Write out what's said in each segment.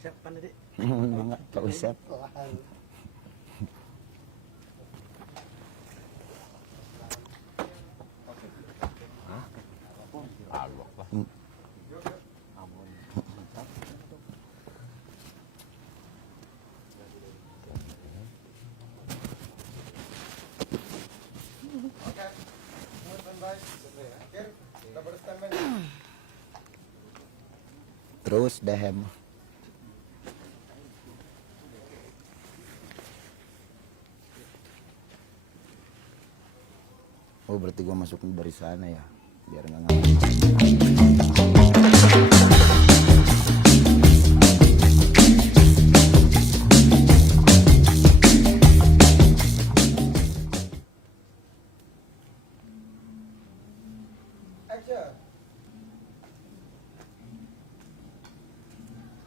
Siapa nih, Dik? Enggak, Pak Ustad. Terus dehem. Oh, berarti gua masuk dari sana ya, biar nggak ngambek.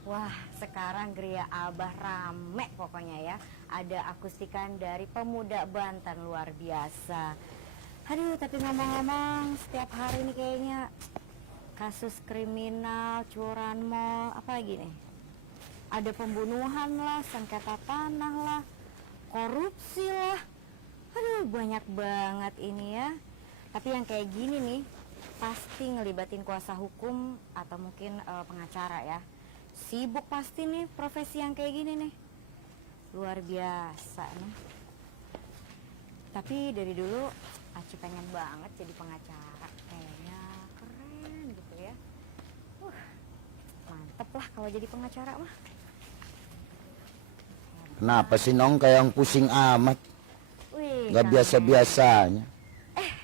Wah, sekarang Geria Abah rame pokoknya ya. Ada akustikan dari pemuda Banten luar biasa. Aduh, tapi ngomong-ngomong, setiap hari ini kayaknya kasus kriminal, curanmor, apa lagi nih? Ada pembunuhan lah, sengketa tanah lah, korupsi lah. Aduh, banyak banget ini ya. Tapi yang kayak gini nih, pasti ngelibatin kuasa hukum atau mungkin pengacara ya. Sibuk pasti nih profesi yang kayak gini nih. Luar biasa nih. Tapi dari dulu Aci pengen banget jadi pengacara. Kayaknya keren gitu ya. Mantep lah kalau jadi pengacara mah. Kenapa sih Nong kayak yang pusing amat? Wih, Gak Kang biasa-biasanya.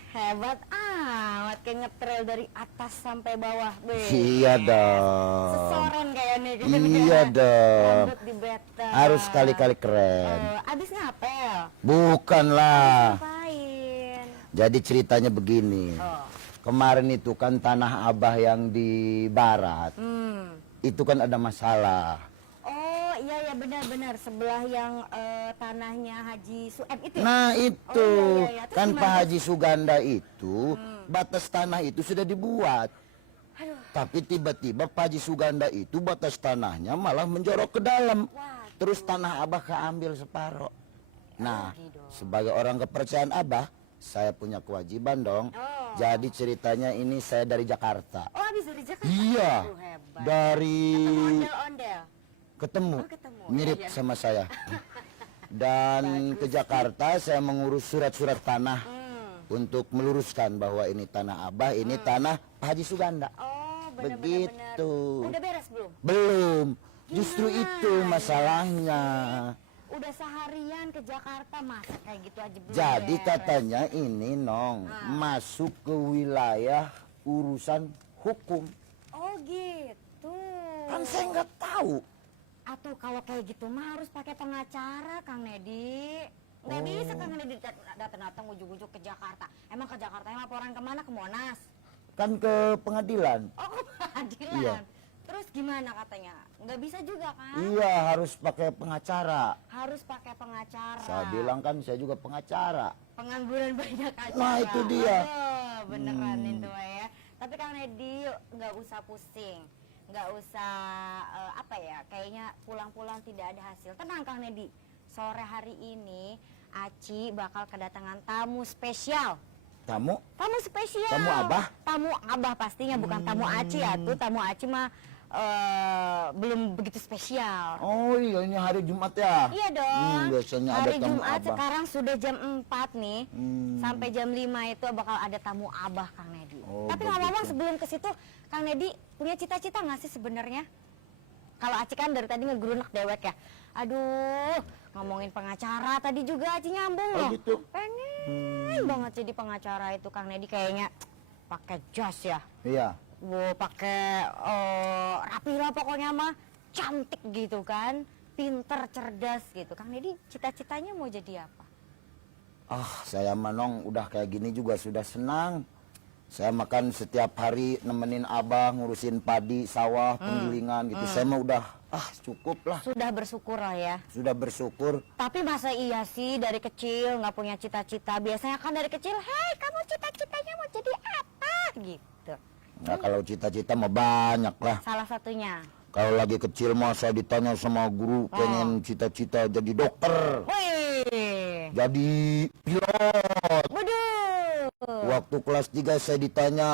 hebat amat kayak ngetrail dari atas sampai bawah. Iya dong. Sesoren kayaknya. Iya dong. Rambut di better. Harus kali-kali keren. Abis ngapel? Bukanlah. Ngapain? Jadi ceritanya begini. Oh. Kemarin itu kan tanah Abah yang di barat. Itu kan ada masalah. Oh iya benar-benar sebelah yang tanahnya Haji Sueb itu ya? Nah itu Oh, iya. Terus kan gimana? Pak Haji Suganda itu batas tanah itu sudah dibuat. Aduh. Tapi tiba-tiba Pak Haji Suganda itu batas tanahnya malah menjorok ke dalam. Waduh. Terus tanah Abah keambil separoh. Nah, Rugi dong. sebagai orang kepercayaan Abah, saya punya kewajiban dong. Oh. Jadi ceritanya ini saya dari Jakarta. Oh habis dari Jakarta? Iya. Aduh, hebat. Dari Ondel-ondel. ketemu, Oh, ketemu. mirip Iya, iya. sama saya. Dan ke Jakarta saya mengurus surat-surat tanah untuk meluruskan bahwa ini tanah Abah, ini tanah Pak Haji Suganda. Oh benar-benar. Begitu. Udah beres belum? Belum. Justru Gimana? itu masalahnya. Udah seharian ke Jakarta masa kayak gitu aja belum Jadi beres? katanya ini Nong masuk ke wilayah urusan hukum. Oh gitu. Kan saya nggak tahu. Atau kalau kayak gitu mah harus pakai pengacara, Kang Nedi. Nggak bisa Kang Nedi datang-datang ujuk-ujuk ke Jakarta. Emang ke Jakarta laporan kemana? Ke Monas? Kan ke pengadilan. Oh ke pengadilan. Iya. Terus gimana katanya? Nggak bisa juga kan? Iya harus pakai pengacara. Harus pakai pengacara. Saya bilang kan saya juga pengacara. Pengangguran banyak acara. Nah, itu dia. Aduh, beneran itu ya. Tapi Kang Nedi yuk, nggak usah pusing. Nggak usah apa ya, kayaknya pulang-pulang tidak ada hasil. Tenang Kang Nedi, sore hari ini Aci bakal kedatangan tamu spesial. Tamu? Tamu spesial. Tamu Abah? Tamu Abah pastinya, bukan tamu Aci ya tuh. Tamu Aci mah belum begitu spesial. Oh iya ini hari Jumat ya? Iya dong. Biasanya Hari ada tamu Jumat Abah. sekarang sudah jam 4 nih. Sampai jam 5 itu bakal ada tamu Abah Kang Nedi. Oh, Tapi ngomong-ngomong begitu. sebelum ke situ, Kang Nedi punya cita-cita nggak sih sebenarnya? Kalau Aci kan dari tadi ngegerunek dewek ya. Aduh, ngomongin pengacara tadi juga Aci nyambung Oh loh. gitu? Pengen banget jadi pengacara itu Kang Nedi kayaknya pakai jas ya. Iya. Wow, pakai rapi lah pokoknya mah, cantik gitu kan, pinter, cerdas gitu. Kang Nedi cita-citanya mau jadi apa? Saya Manong udah kayak gini juga sudah senang. Saya makan setiap hari nemenin Abah ngurusin padi, sawah, penggilingan gitu. Saya mah udah cukup lah. Sudah bersyukur lah ya. Sudah bersyukur. Tapi masa iya sih dari kecil nggak punya cita-cita? Biasanya kan dari kecil, hei kamu cita-citanya mau jadi apa? Gitu. Nah kalau cita-cita mah banyak lah. Salah satunya. Kalau lagi kecil mah saya ditanya sama guru pengen cita-cita jadi dokter, Wih. jadi pilot. Waduh. Waktu kelas 3 saya ditanya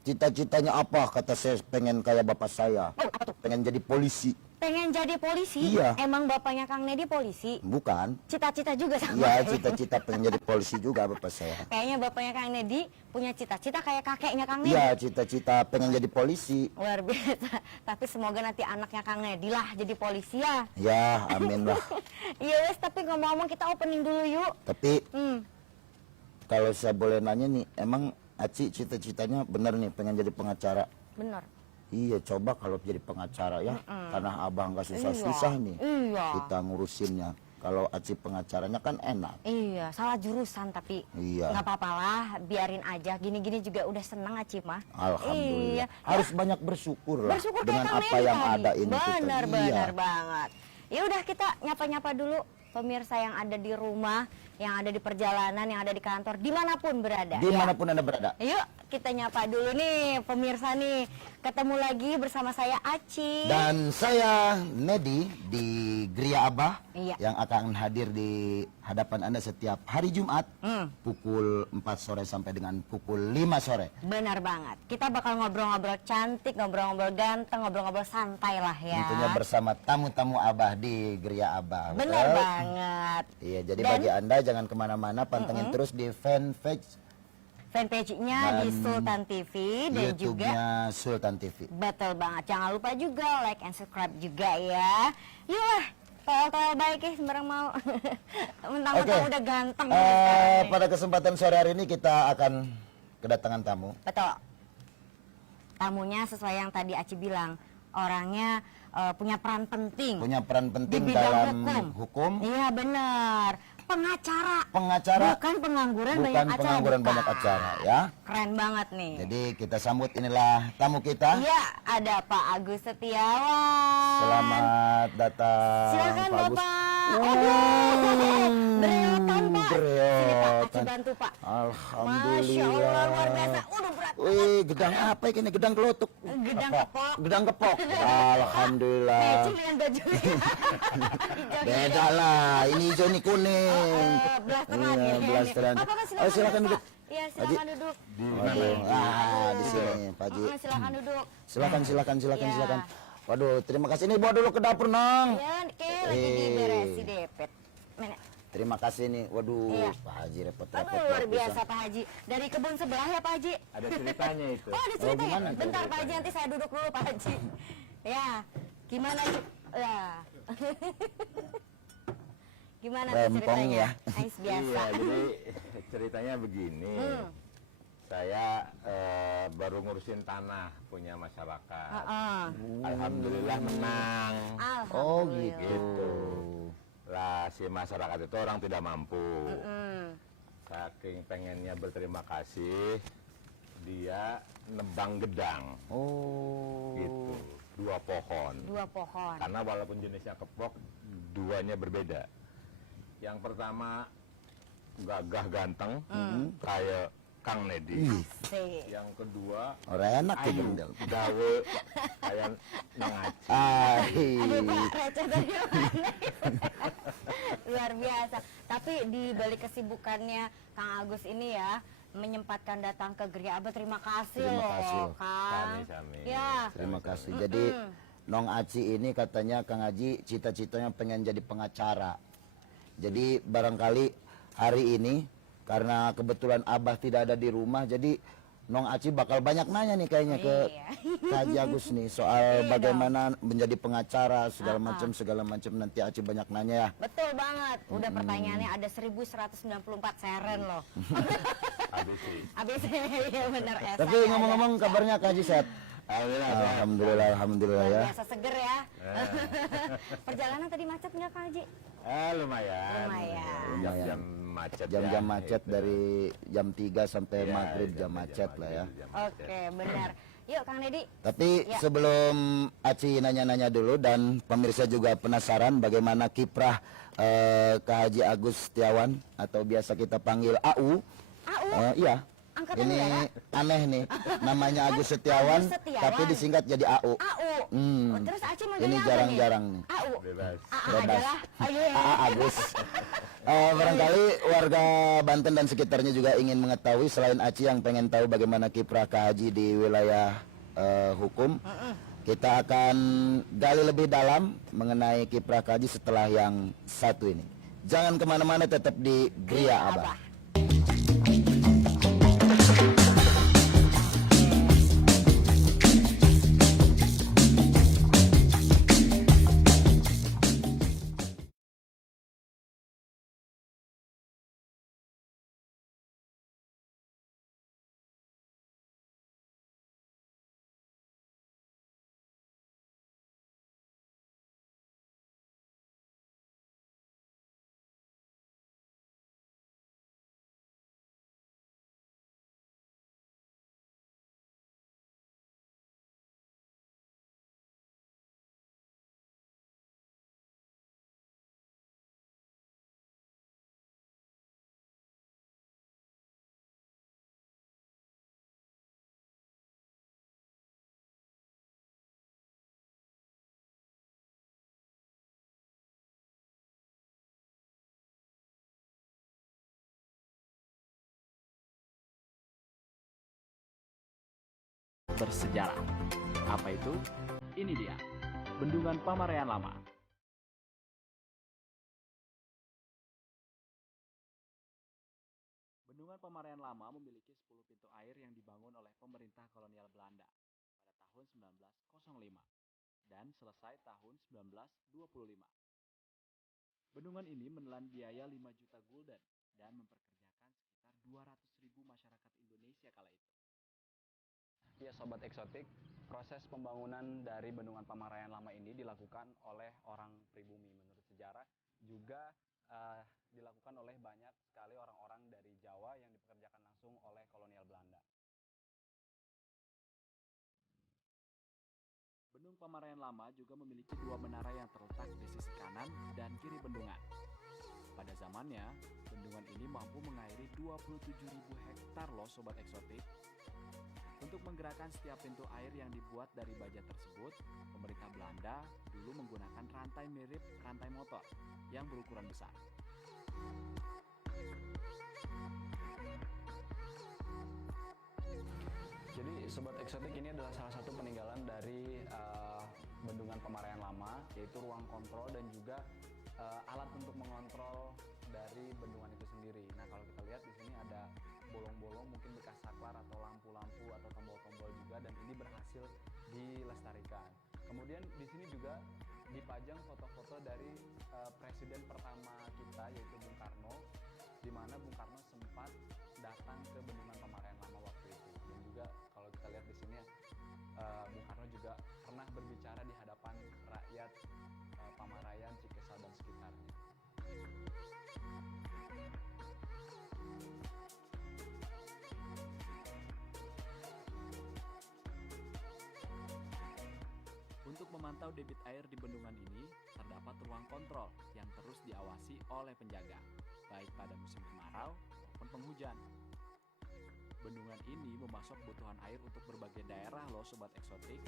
cita-citanya apa, kata saya pengen kayak bapak saya, pengen jadi polisi. Pengen jadi polisi? Iya. Emang bapaknya Kang Nedi polisi? Bukan? Cita-cita juga sama Iya, kayak- cita-cita pengen jadi polisi juga bapak saya. Kayaknya bapaknya Kang Nedi punya cita-cita kayak kakeknya Kang Nedi. Iya, cita-cita pengen jadi polisi. Luar biasa. Tapi semoga nanti anaknya Kang Nedi lah jadi polisi ya. Ya, amin lah. Iya wes, tapi ngomong-ngomong kita opening dulu yuk. Tapi Hmm. kalau saya boleh nanya nih, emang Aci cita-citanya bener nih pengen jadi pengacara? Bener. Iya, coba kalau jadi pengacara ya, karena abang nggak susah-susah nih Iya. kita ngurusinnya. Kalau Aci pengacaranya kan enak. Iya, salah jurusan tapi Iya. nggak apa-apa lah, biarin aja. Gini-gini juga udah seneng Aci mah. Alhamdulillah. Iya. Harus banyak bersyukur lah Bersyukur dengan kayak Kang apa Nedi yang tadi. ada ini. Benar, Iya. benar banget. Ya udah kita nyapa-nyapa dulu pemirsa yang ada di rumah, yang ada di perjalanan, yang ada di kantor, dimanapun berada. ya. Dimanapun Anda berada. Yuk kita nyapa dulu nih pemirsa nih. Ketemu lagi bersama saya Aci. Dan saya Nedi di Gria Abah Iya. yang akan hadir di hadapan Anda setiap hari Jumat pukul 4 sore sampai dengan pukul 5 sore. Benar banget. Kita bakal ngobrol-ngobrol cantik, ngobrol-ngobrol ganteng, ngobrol-ngobrol santai lah ya. Tentunya bersama tamu-tamu Abah di Gria Abah. Benar Betul? banget. Iya, jadi Dan- bagi Anda jangan kemana-mana, pantengin terus di Fanpage-nya di Dan Sultan TV dan juga YouTube-nya Sultan TV. betul banget. Jangan lupa juga like and subscribe juga ya. Yuk lah, tol-tol baik ya sembarang mau. Mentang-mentang Oke. udah ganteng. sekarang nih. Pada kesempatan sore hari ini kita akan kedatangan tamu. Betul. Tamunya sesuai yang tadi Aci bilang, orangnya punya peran penting. Punya peran penting di bidang dalam hukum. hukum, Iya benar. Pengacara. pengacara, Bukan pengangguran bukan banyak acara. pengangguran bukan. banyak acara ya. Keren banget nih. Jadi kita sambut inilah tamu kita. Iya, ada Pak Agus Setiawan. Selamat datang Silakan Pak Agus. Bapak. Aduh, bereotan Pak. Sini Pak, Aci Bereotan. bantu Pak. Alhamdulillah. Masya Allah, luar biasa. Udah berat. Wih, gedang apa ini? Gedang kelotuk. Gedang Apa? kepok. Gedang kepok. Alhamdulillah. Matching dengan bajunya. Beda lah. Ini hijau ini kuning. Blasteran Iya, ini. blasteran. Bapak Ayo silakan duduk. Iya, Haji. silakan duduk. Waduh, di sini Pak Haji. Silakan duduk. Silakan, silakan. Iya. Waduh, terima kasih. Ini bawa dulu ke dapur, Nong. Iya, kayak lagi diberesi depet. Mana? Terima kasih nih. Waduh, Iya. Pak Haji repot-repot. Aduh, luar biasa Pak Haji. Dari kebun sebelah ya Pak Haji? Ada ceritanya itu. Oh, ada cerita ya? gimana? Bentar Pak Haji, nanti saya duduk dulu Pak Haji. Ya, gimana Haji? Ya. Gimana tuh Rempong ceritanya? ya. Ais biasa. Iya, jadi ceritanya begini. Saya baru ngurusin tanah punya masyarakat. Heeh. Alhamdulillah menang. Oh, Alhamdulillah. Gitu. Lah si masyarakat itu orang tidak mampu. Saking pengennya berterima kasih, dia nebang gedang Oh. gitu. 2 pohon. 2 pohon. Karena walaupun jenisnya kepok, duanya berbeda. Yang pertama gagah ganteng, kayak Kang Nedi. Asik. Yang kedua Orang enak tuh ayu, gendel. gawe, kayak Nangaci. Aduh Ai. Pak, receh dari mana? Luar biasa. Tapi di balik kesibukannya Kang Agus ini ya, menyempatkan datang ke Gria Abah, terima kasih Terima loh kasih. Kang. Sami-sami. Ya. Terima kasih. Jadi Nong Aci ini katanya Kang Haji cita-citanya pengen jadi pengacara. Jadi barangkali hari ini karena kebetulan Abah tidak ada di rumah, jadi Nong Aci bakal banyak nanya nih kayaknya ke Iya. Kak Haji Agus nih soal Iya bagaimana menjadi pengacara segala macam nanti Aci banyak nanya ya. Betul banget. Udah pertanyaannya ada 1194 seren loh. Habis sih. Habis ya bener Tapi ngomong-ngomong kabarnya Kak Haji sehat? Alhamdulillah. Alhamdulillah ya. biasa seger ya. Perjalanan tadi macet nggak Kak Haji? Lumayan. Lumayan. Jam-jam macet. Jam-jam ya, macet itu. dari jam 3 sampai Iya, maghrib jam sampai macet lah ya. maghrib, jam macet. Oke, benar. Yuk Kang Nedi. Tapi Ya. sebelum Aci nanya-nanya dulu dan pemirsa juga penasaran bagaimana kiprah Kak Haji Agus Setiawan atau biasa kita panggil AU. AU. Iya, Angkatan Ini Udara? aneh nih, namanya Agus Setiawan, Agus Setiawan. tapi disingkat jadi AU. AU. Hmm. Oh, terus Aci mau Ini jadi apa jarang-jarang nih? nih. AU. Bebas. AA Bebas. adalah. Ayo ya. AA Agus. Barangkali warga Banten dan sekitarnya juga ingin mengetahui, selain Aci yang pengen tahu bagaimana kiprah Kak Haji di wilayah hukum, kita akan gali lebih dalam mengenai kiprah Kak Haji setelah yang satu ini. Jangan kemana-mana, tetap di Gria Abah. Bersejarah. Apa itu? Ini dia, Bendungan Pamarean Lama. Bendungan Pamarean Lama memiliki 10 pintu air yang dibangun oleh pemerintah kolonial Belanda pada tahun 1905 dan selesai tahun 1925. Bendungan ini menelan biaya 5 juta gulden dan memperkerjakan sekitar 200.000 masyarakat Indonesia kala itu. Ya Sobat Eksotik, proses pembangunan dari Bendungan Pamarayan Lama ini dilakukan oleh orang pribumi. Menurut sejarah juga dilakukan oleh banyak sekali orang-orang dari Jawa yang dipekerjakan langsung oleh kolonial Belanda. Bendung Pamarayan Lama juga memiliki 2 menara yang terletak di sisi kanan dan kiri bendungan. Pada zamannya, bendungan ini mampu mengairi 27.000 hektar loh Sobat Eksotik. Untuk menggerakkan setiap pintu air yang dibuat dari baja tersebut, pemerintah Belanda dulu menggunakan rantai mirip rantai motor yang berukuran besar. Jadi Sobat Eksotik, ini adalah salah satu peninggalan dari Bendungan Pamarayan Lama, yaitu ruang kontrol dan juga alat untuk mengontrol dari bendungan itu sendiri. Nah, kalau kita lihat di sini ada bolong-bolong, mungkin bekas saklar atau lampu-lampu atau tombol-tombol juga, dan ini berhasil dilestarikan. Kemudian di sini juga dipajang foto-foto dari presiden pertama kita, yaitu Bung Karno, di mana Bung Karno sempat datang ke Bendungan Pamarayan Lama waktu itu. Dan juga kalau kita lihat di sini Bung Karno juga pernah berbicara di hadapan rakyat Pamarayan, Cikesal dan sekitarnya. Untuk memantau debit air di bendungan ini, terdapat ruang kontrol yang terus diawasi oleh penjaga, baik pada musim kemarau maupun penghujan. Bendungan ini memasok kebutuhan air untuk berbagai daerah loh Sobat Eksotik.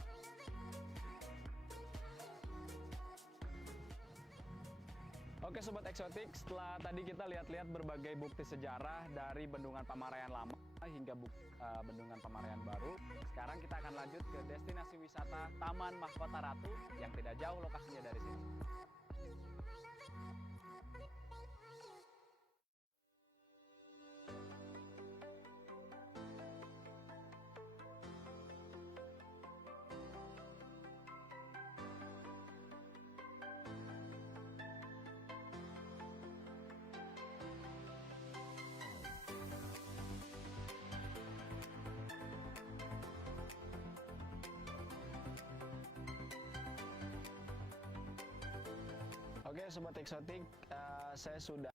Oke Sobat Eksotik, setelah tadi kita lihat-lihat berbagai bukti sejarah dari Bendungan Pamarayan Lama hingga Bendungan Pamarayan Baru, sekarang kita akan lanjut ke destinasi wisata Taman Mahkota Ratu yang tidak jauh lokasinya dari sini. Oke Sobat Eksotik, saya sudah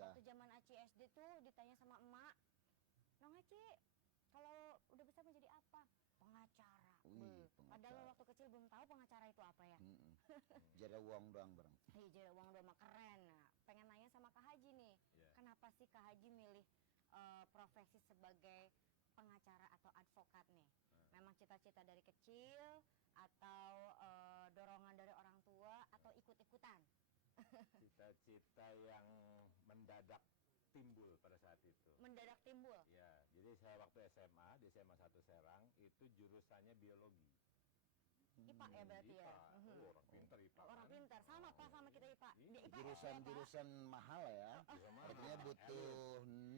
Iya. Waktu zaman Aci SD tuh ditanya sama emak, Nong Aci, kalau udah besar mau jadi apa? Pengacara. Wih, Padahal lo waktu kecil belum tahu pengacara itu apa ya. Jadi uang doang bareng. Iya, jadi uang doang mah keren. Nah, pengen nanya sama Kak Haji nih, Iya. kenapa sih Kak Haji milih profesi sebagai pengacara atau advokat nih? Memang cita-cita dari kecil atau dorongan dari orang tua atau ikut-ikutan? Cita-cita yang mendadak timbul pada saat itu. Mendadak timbul. Ya, jadi saya waktu SMA di SMA 1 Serang itu jurusannya biologi. IPA ya berarti ya. IPA. Oh, orang pintar IPA. Orang kan? pintar sama Pak sama kita IPA. Di IPA Jurusan-jurusan mahal ya. Artinya butuh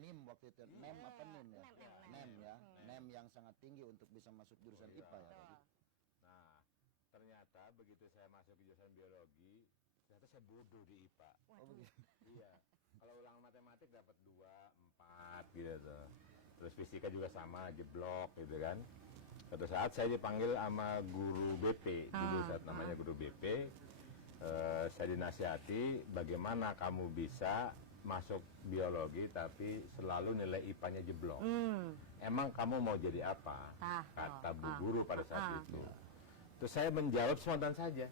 NIM waktu itu. NEM apa NIM ya? NEM ya. NEM yang sangat tinggi untuk bisa masuk jurusan Oh, iya. IPA ya. Betul. Nah, ternyata begitu saya masuk ke jurusan biologi, ternyata saya bodoh di IPA. Waduh. Iya. Kalau ulangan matematik dapat 2, 4 gitu tuh. Terus fisika juga sama, jeblok gitu kan. Suatu saat saya dipanggil sama guru BP, dulu saat namanya guru BP. Saya dinasihati bagaimana kamu bisa masuk biologi tapi selalu nilai IPA-nya jeblok. Emang kamu mau jadi apa? Kata bu guru pada saat itu. Terus saya menjawab spontan saja.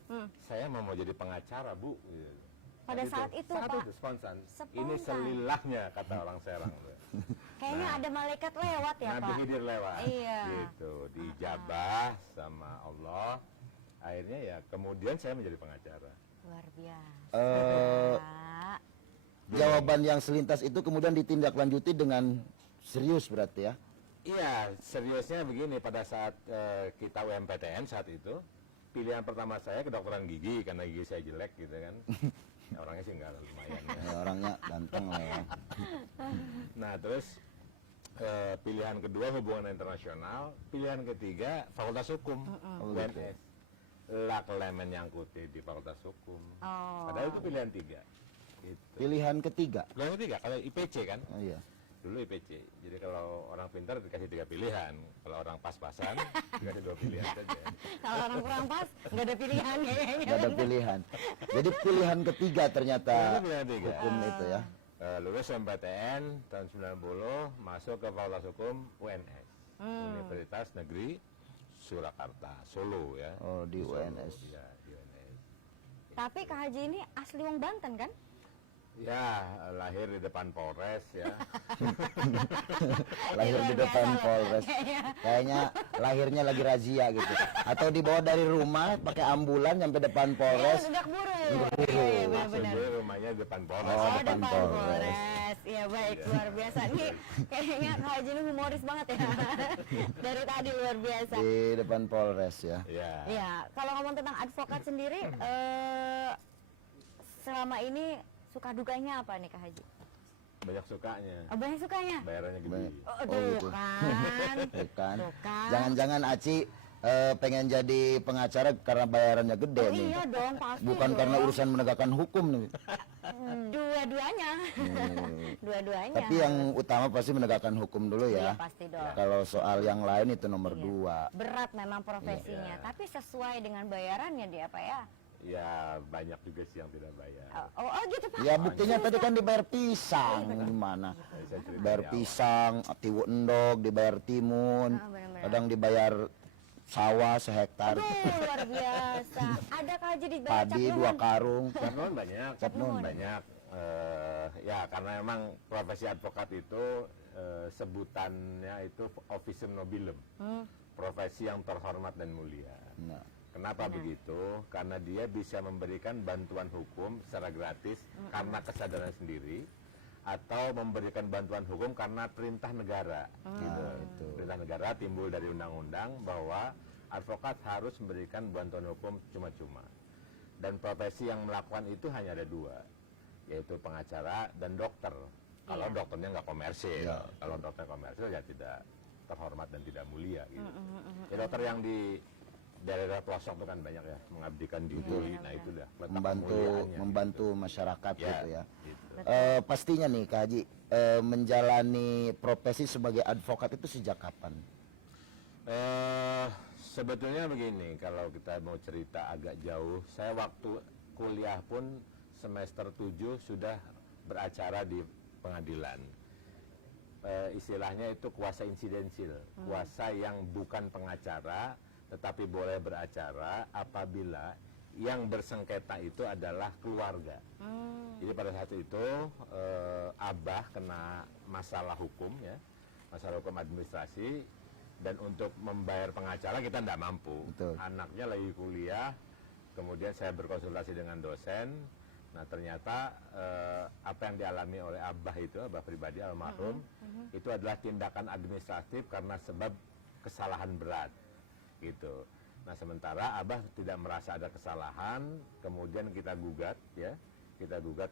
Saya mau jadi pengacara, Bu. Gitu. Pada saat itu, Pak? Spontan. Spontan. Ini selilahnya kata orang Serang. Kayaknya ada malaikat lewat ya Nabi Pak? Khidir lewat. Iya. Gitu, dijabah sama Allah. Akhirnya ya kemudian saya menjadi pengacara. Luar biasa. Pak. Jawaban yang selintas itu kemudian ditindaklanjuti dengan serius berarti ya. Iya, seriusnya begini, pada saat kita UMPTN saat itu, pilihan pertama saya kedokteran gigi karena gigi saya jelek gitu kan. Orangnya sih enggak lumayan ya. Ya, orangnya ganteng lah ya. Nah, terus pilihan kedua hubungan internasional, pilihan ketiga fakultas hukum, UNS. Lah kelemen yang kuti di fakultas hukum. Oh. Padahal itu pilihan 3. Gitu. Pilihan ketiga. Pilihan ketiga, kalau IPC kan? Oh, iya. Dulu IPC. Jadi kalau orang pintar dikasih 3 pilihan. Kalau orang pas-pasan dikasih 2 pilihan saja. Kalau orang kurang pas, nggak ada pilihan kayaknya. Gak ada pilihan. Jadi pilihan ketiga ternyata Pilihan ketiga. hukum itu ya. Lulus MPTN tahun 90, masuk ke Fakultas Hukum UNS. Universitas Negeri Surakarta, Solo ya. Oh, di Solo, UNS. Iya, di UNS. Tapi Kak Haji ini asli wong Banten kan? Ya, lahir di depan Polres ya. Lahir di Luar depan biasa loh. Polres. Kayaknya lahirnya lagi razia gitu. Atau dibawa dari rumah pakai ambulan sampai depan Polres. Sudah keburu. Keburu. Iya, benar-benar. Maksudnya rumahnya di depan Polres. Oh, Oh, depan depan Polres. Polres. Iya baik, luar biasa. Nih kayaknya Kak Haji ini humoris banget ya. Dari tadi luar biasa. Di depan Polres ya. Ya. Iya, kalau ngomong tentang advokat sendiri, selama ini suka dukanya apa nih Kak Haji? Banyak sukanya. Oh, banyak sukanya. Bayarannya gede. Oh, Oh, tuh gitu. kan. Tuh kan. Tuh kan. Jangan-jangan Aci pengen jadi pengacara karena bayarannya gede Oh, nih. iya dong, pasti Bukan dong. karena urusan menegakkan hukum nih. Dua-duanya. Dua-duanya. Tapi yang utama pasti menegakkan hukum dulu Iya, ya. pasti dong. Kalau soal yang lain itu nomor Iya. 2. Berat memang profesinya, Iya. tapi sesuai dengan bayarannya dia apa ya? Ya, banyak juga sih yang tidak bayar. Oh gitu Pak. Ya buktinya tadi kan dibayar pisang gimana? Saya cerita Bayar di awal. pisang, tiwuk endog, dibayar timun, benar-benar. kadang dibayar sawah sehektar, Aduh, luar biasa. Ada Kak Haji di padi 2 karung. Cap non banyak, Cap non banyak. Ya karena memang profesi advokat itu sebutannya itu officium nobilum, profesi yang terhormat dan mulia. Nah, Kenapa begitu? Karena dia bisa memberikan bantuan hukum secara gratis karena kesadaran sendiri, atau memberikan bantuan hukum karena perintah negara. Gitu. Perintah negara timbul dari undang-undang bahwa advokat harus memberikan bantuan hukum cuma-cuma. Dan profesi yang melakukan itu hanya ada 2, yaitu pengacara dan dokter. Kalau dokternya nggak komersil, kalau dokter komersil ya tidak terhormat dan tidak mulia. Gitu. Ya dokter yang di daerah pelosok itu kan banyak ya, mengabdikan diri. Nah itu dah letak kemuliaannya, membantu masyarakat gitu. gitu ya. Gitu. Pastinya nih Kak Haji, menjalani profesi sebagai advokat itu sejak kapan? Sebetulnya begini, kalau kita mau cerita agak jauh, saya waktu kuliah pun semester 7 sudah beracara di pengadilan. Istilahnya itu kuasa insidensil, kuasa yang bukan pengacara tetapi boleh beracara apabila yang bersengketa itu adalah keluarga. Jadi pada saat itu Abah kena masalah hukum ya, masalah hukum administrasi, dan untuk membayar pengacara kita tidak mampu. Betul. Anaknya lagi kuliah, kemudian saya berkonsultasi dengan dosen. Nah ternyata apa yang dialami oleh Abah itu, Abah pribadi almarhum, itu adalah tindakan administratif karena sebab kesalahan berat, gitu. Nah sementara Abah tidak merasa ada kesalahan, kemudian kita gugat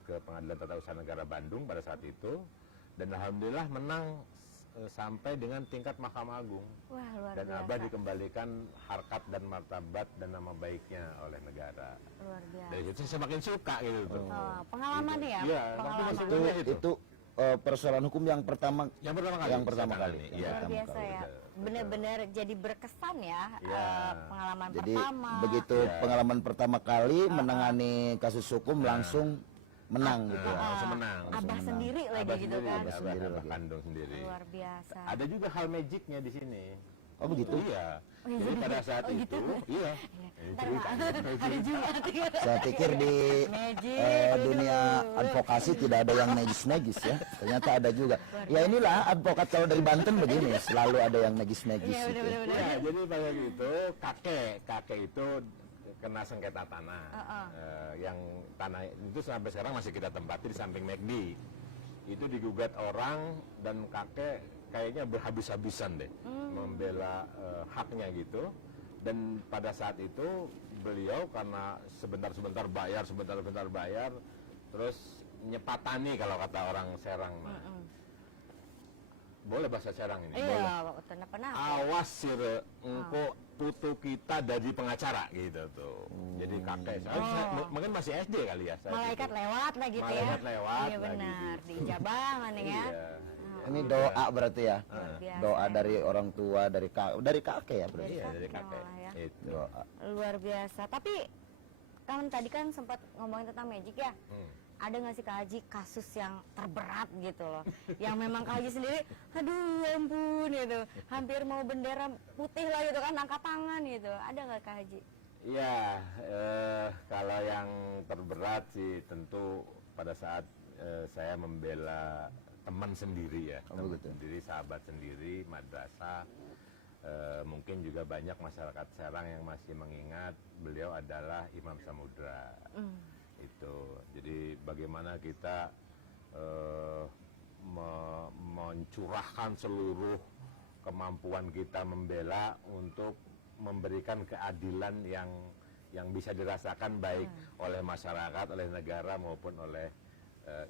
ke Pengadilan Tata Usaha Negara Bandung pada saat itu, dan alhamdulillah menang sampai dengan tingkat Mahkamah Agung. Wah, luar Dan biasa. Abah dikembalikan harkat dan martabat dan nama baiknya oleh negara. Luar biasa. Dari situ saya semakin suka gitu tuh. Oh, pengalaman nih ya? Iya, Pengalaman. waktu masih muda Itu persoalan hukum yang pertama Yang pertama kali. Yang pertama saya kali. tangani, Yang iya. Luar pertama biasa kali. ya. Betul. Benar-benar jadi berkesan ya, Iya. pengalaman Jadi pertama. begitu Iya. pengalaman pertama kali menangani kasus hukum langsung menang gitu. Nah, langsung menang. Abah menang. sendiri lagi Abah gitu sendiri, kan. Abah sendiri Abah lagi. kandung sendiri. Luar biasa. Ada juga hal magicnya di sini. Oh begitu. Iya. Jadi pada saat itu, iya. Ntar hari Jumat. Saya pikir di Magic. dunia advokasi tidak ada yang negis-negis ya. Ternyata ada juga. Ya inilah advokat kalau dari Banten begini, selalu ada yang negis-negis Iya, gitu. benar-benar. Ya, jadi pada waktu itu kakek itu kena sengketa tanah. Yang tanah itu sampai sekarang masih kita tempati di samping McD. Itu digugat orang dan kakek kayaknya berhabis-habisan deh membela haknya gitu. Dan pada saat itu beliau karena sebentar-sebentar bayar, terus nyepatani kalau kata orang Serang. Boleh bahasa Serang ini? Boleh. Iya, kenapa? Awas sire engko putu kita dari pengacara gitu tuh. Jadi kakek saya mungkin masih SD kali ya saya. Malaikat gitu. lewat lah gitu ya. Malaikat lewat Iya lagi benar, gitu. dijabang nih ya. Iya. Ini doa berarti ya. Luar biasa. Doa dari orang tua, dari kakek ya berarti. Iya, dari kakek kakek. malah ya. Itu. Doa. Luar biasa. Tapi kan tadi kan sempat ngomongin tentang magic ya. Ada nggak sih Kak Haji kasus yang terberat gitu loh, yang memang Kak Haji sendiri, aduh ya ampun gitu, hampir mau bendera putih lah gitu kan, angkat tangan gitu, ada nggak Kak Haji? Iya, kalau yang terberat sih tentu pada saat saya membela teman sendiri ya, teman sendiri, sahabat sendiri, madrasah. Mungkin juga banyak masyarakat Serang yang masih mengingat beliau adalah Imam Samudra. Itu, jadi bagaimana kita mencurahkan seluruh kemampuan kita membela untuk memberikan keadilan yang bisa dirasakan baik oleh masyarakat, oleh negara maupun oleh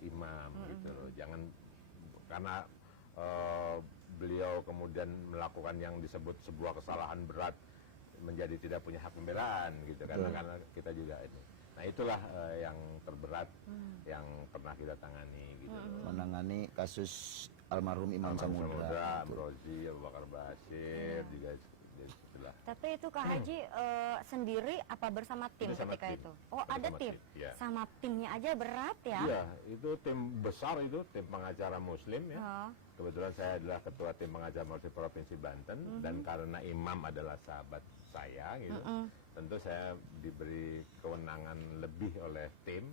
imam gitu loh. Jangan karena beliau kemudian melakukan yang disebut sebuah kesalahan berat menjadi tidak punya hak pembelaan gitu karena kita juga ini. Nah itulah yang terberat yang pernah kita tangani gitu. Menangani kasus almarhum Imam Samudra. Brozi, Abu Bakar Basir juga itulah. Tapi itu Kak Haji sendiri apa bersama tim Itu sama ketika tim. itu? Oh ada Bersama tim, tim, iya. sama timnya aja berat ya? Iya, itu tim besar itu, tim pengacara muslim ya. Oh. Kebetulan saya adalah ketua tim pengacara muslim Provinsi Banten dan karena imam adalah sahabat saya gitu. Tentu saya diberi kewenangan lebih oleh tim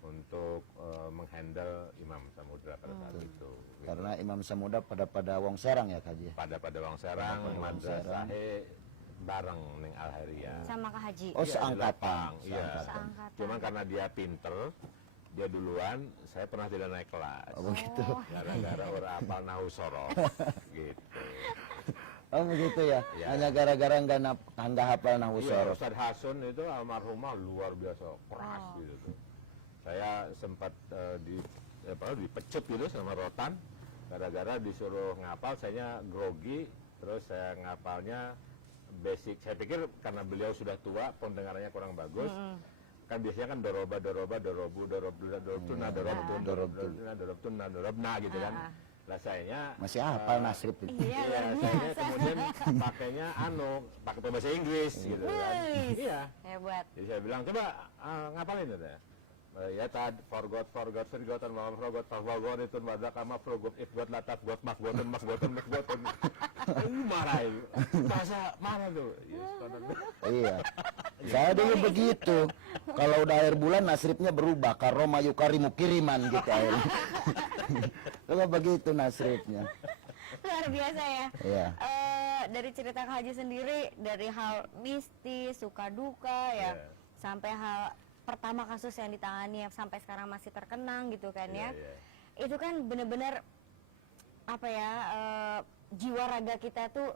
untuk menghandle Imam Samudra pada saat itu. Gitu. Karena Imam Samudra pada Wong Serang ya Kak Haji. Pada Wong Serang, madrasah bareng ning Al-Haria. Sama Kak Haji? Oh Iya, seangkatan. Iya. Seangkatan. Cuman karena dia pinter, dia duluan, saya pernah tidak naik kelas. Oh begitu. Gara-gara orang apal nahu sorof. Gitu. Oh begitu ya. Iya. Hanya gara-gara nggak hafal nahwu Iya, sorof. Ustadz Hasun itu almarhumah luar biasa keras gitu tuh. Saya sempat dipecut gitu sama Rotan gara-gara disuruh ngapal, saya grogi, terus saya ngapalnya basic. Saya pikir karena beliau sudah tua, pendengarannya kurang bagus. Kan biasanya kan doroba, dorobu, dorobtuna, dorobtuna, dorobna gitu kan. Lah sayanya Masih hafal nasrib itu. Iya, luar saya biasa. kemudian pakainya pakai bahasa Inggris gitu kan. Wih, Iya. hebat. Jadi saya bilang coba ngapalin itu ya. Ya tad forgot forgotten maaf forgot itu badak ama forgot if buat latak buat mak boten marah itu masa mana tuh Iya. Saya dulu begitu. Kalau udah akhir bulan nasribnya berubah. Karoma yukarimu kiriman gitu akhirnya. Coba begitu nasribnya. Luar biasa ya. Iya. Dari cerita Kak Haji sendiri, dari hal mistis, suka duka ya, Iya. sampai hal pertama kasus yang ditangani yang sampai sekarang masih terkenang gitu kan ya. Iya. Itu kan bener-bener apa ya, jiwa raga kita tuh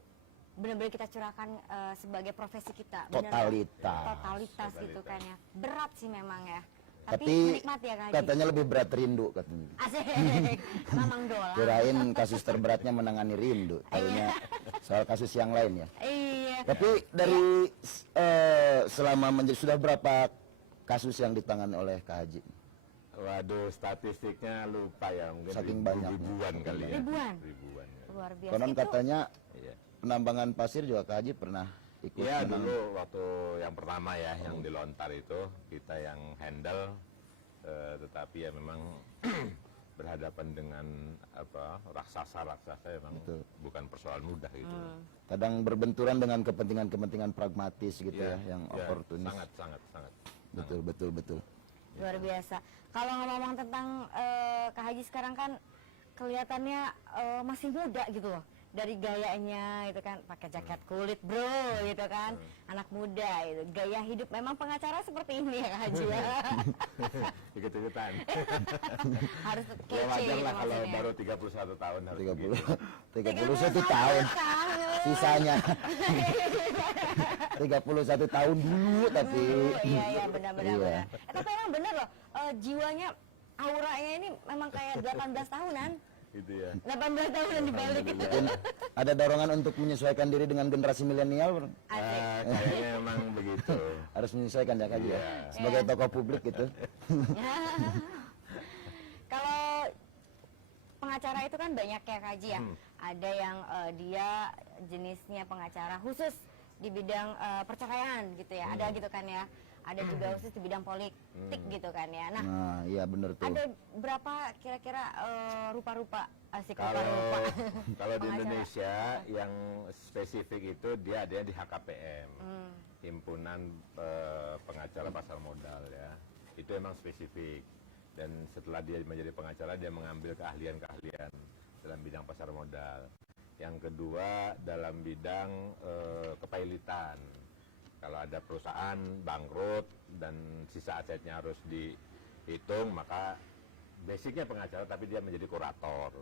benar-benar kita curahkan sebagai profesi kita. Bener nggak? Totalitas gitu kan ya. Berat sih memang ya. Tapi menikmati ya Kak Haji. Katanya lebih berat rindu katanya. Asik. Mamang doang. Kirain kasus terberatnya menangani rindu. Tahunya soal kasus yang lain ya. Iya. Tapi dari selama menjadi sudah berapa kasus yang ditangani oleh Kak Haji? Waduh, statistiknya lupa ya, mungkin Saking banyaknya. ribuan kali ya. Ribuan? Ribuan ya. Luar biasa. Konon Itu katanya Iya. penambangan pasir juga Kak Haji pernah ikut Iya, menang- dulu waktu yang pertama ya, yang dilontar itu kita yang handle, tetapi ya memang berhadapan dengan apa raksasa memang Betul. bukan persoalan mudah gitu. kadang berbenturan dengan kepentingan-kepentingan pragmatis gitu Iya, ya, yang iya, oportunis. sangat. Betul. luar biasa. Kalau ngomong tentang Kak Haji sekarang kan kelihatannya masih muda gitu loh. Dari gayanya itu kan pakai jaket kulit bro gitu kan, anak muda itu gaya hidup memang pengacara seperti ini ya Kak Haji ya. Ikut-ikutan. Harus Ya kece wajar gitu lah kalau maksudnya. baru 31 tahun harus 30 begitu. 31 tahun sisanya 31 tahun dulu tapi Iya benar-benar. Iya. Tapi emang bener loh, jiwanya auranya ini memang kayak 18 tahunan. Gitu ya. 18 tahunan dibalik itu. mungkin ada dorongan untuk menyesuaikan diri dengan generasi milenial bro. Asik. Kayaknya memang begitu. Harus menyesuaikan ya Kak Haji ya, Iya. sebagai tokoh publik gitu. Kalau pengacara itu kan banyak ya Kak Haji ya. Ada yang dia jenisnya pengacara khusus di bidang perceraian gitu ya. Ada gitu kan ya. Ada juga khusus di bidang politik gitu kan ya. Nah, Nah iya bener tuh. ada berapa kira-kira rupa-rupa asik Kalau rupa-rupa kalau di pengacara? Indonesia yang spesifik itu dia ada di HKPM, Himpunan Pengacara Pasar Modal ya. Itu emang spesifik. Dan setelah dia menjadi pengacara dia mengambil keahlian-keahlian dalam bidang pasar modal. Yang kedua dalam bidang kepailitan. Kalau ada perusahaan bangkrut dan sisa asetnya harus dihitung, maka basicnya pengacara tapi dia menjadi kurator.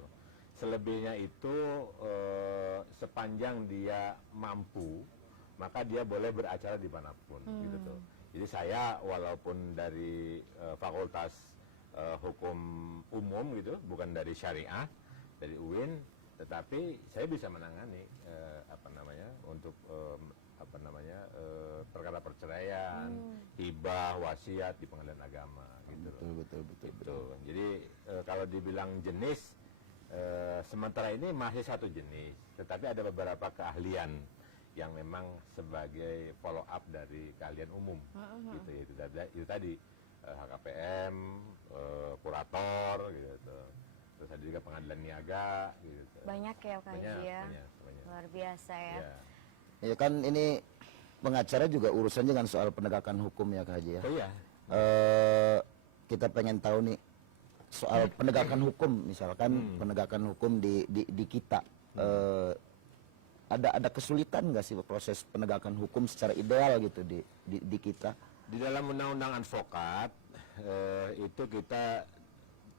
Selebihnya itu sepanjang dia mampu, maka dia boleh beracara dimanapun gitu tuh. Jadi saya walaupun dari fakultas hukum umum gitu, bukan dari syariah, dari UIN, tetapi saya bisa menangani untuk perkara perceraian, hibah, wasiat di pengadilan agama gitu. Betul. Gitu. Jadi kalau dibilang jenis sementara ini masih satu jenis, tetapi ada beberapa keahlian yang memang sebagai follow up dari keahlian umum gitu. Itu tadi HKPM, kurator gitu. Terus ada juga pengadilan niaga gitu. Banyak ya Kak Haji ya. Banyak. Luar biasa ya. Ya. Ya kan ini pengacara juga urusan dengan soal penegakan hukum ya Kak Haji ya. Oh iya. Kita pengen tahu nih soal penegakan hukum, misalkan penegakan hukum di kita. Ada kesulitan nggak sih proses penegakan hukum secara ideal gitu di kita? Di dalam undang-undang advokat itu kita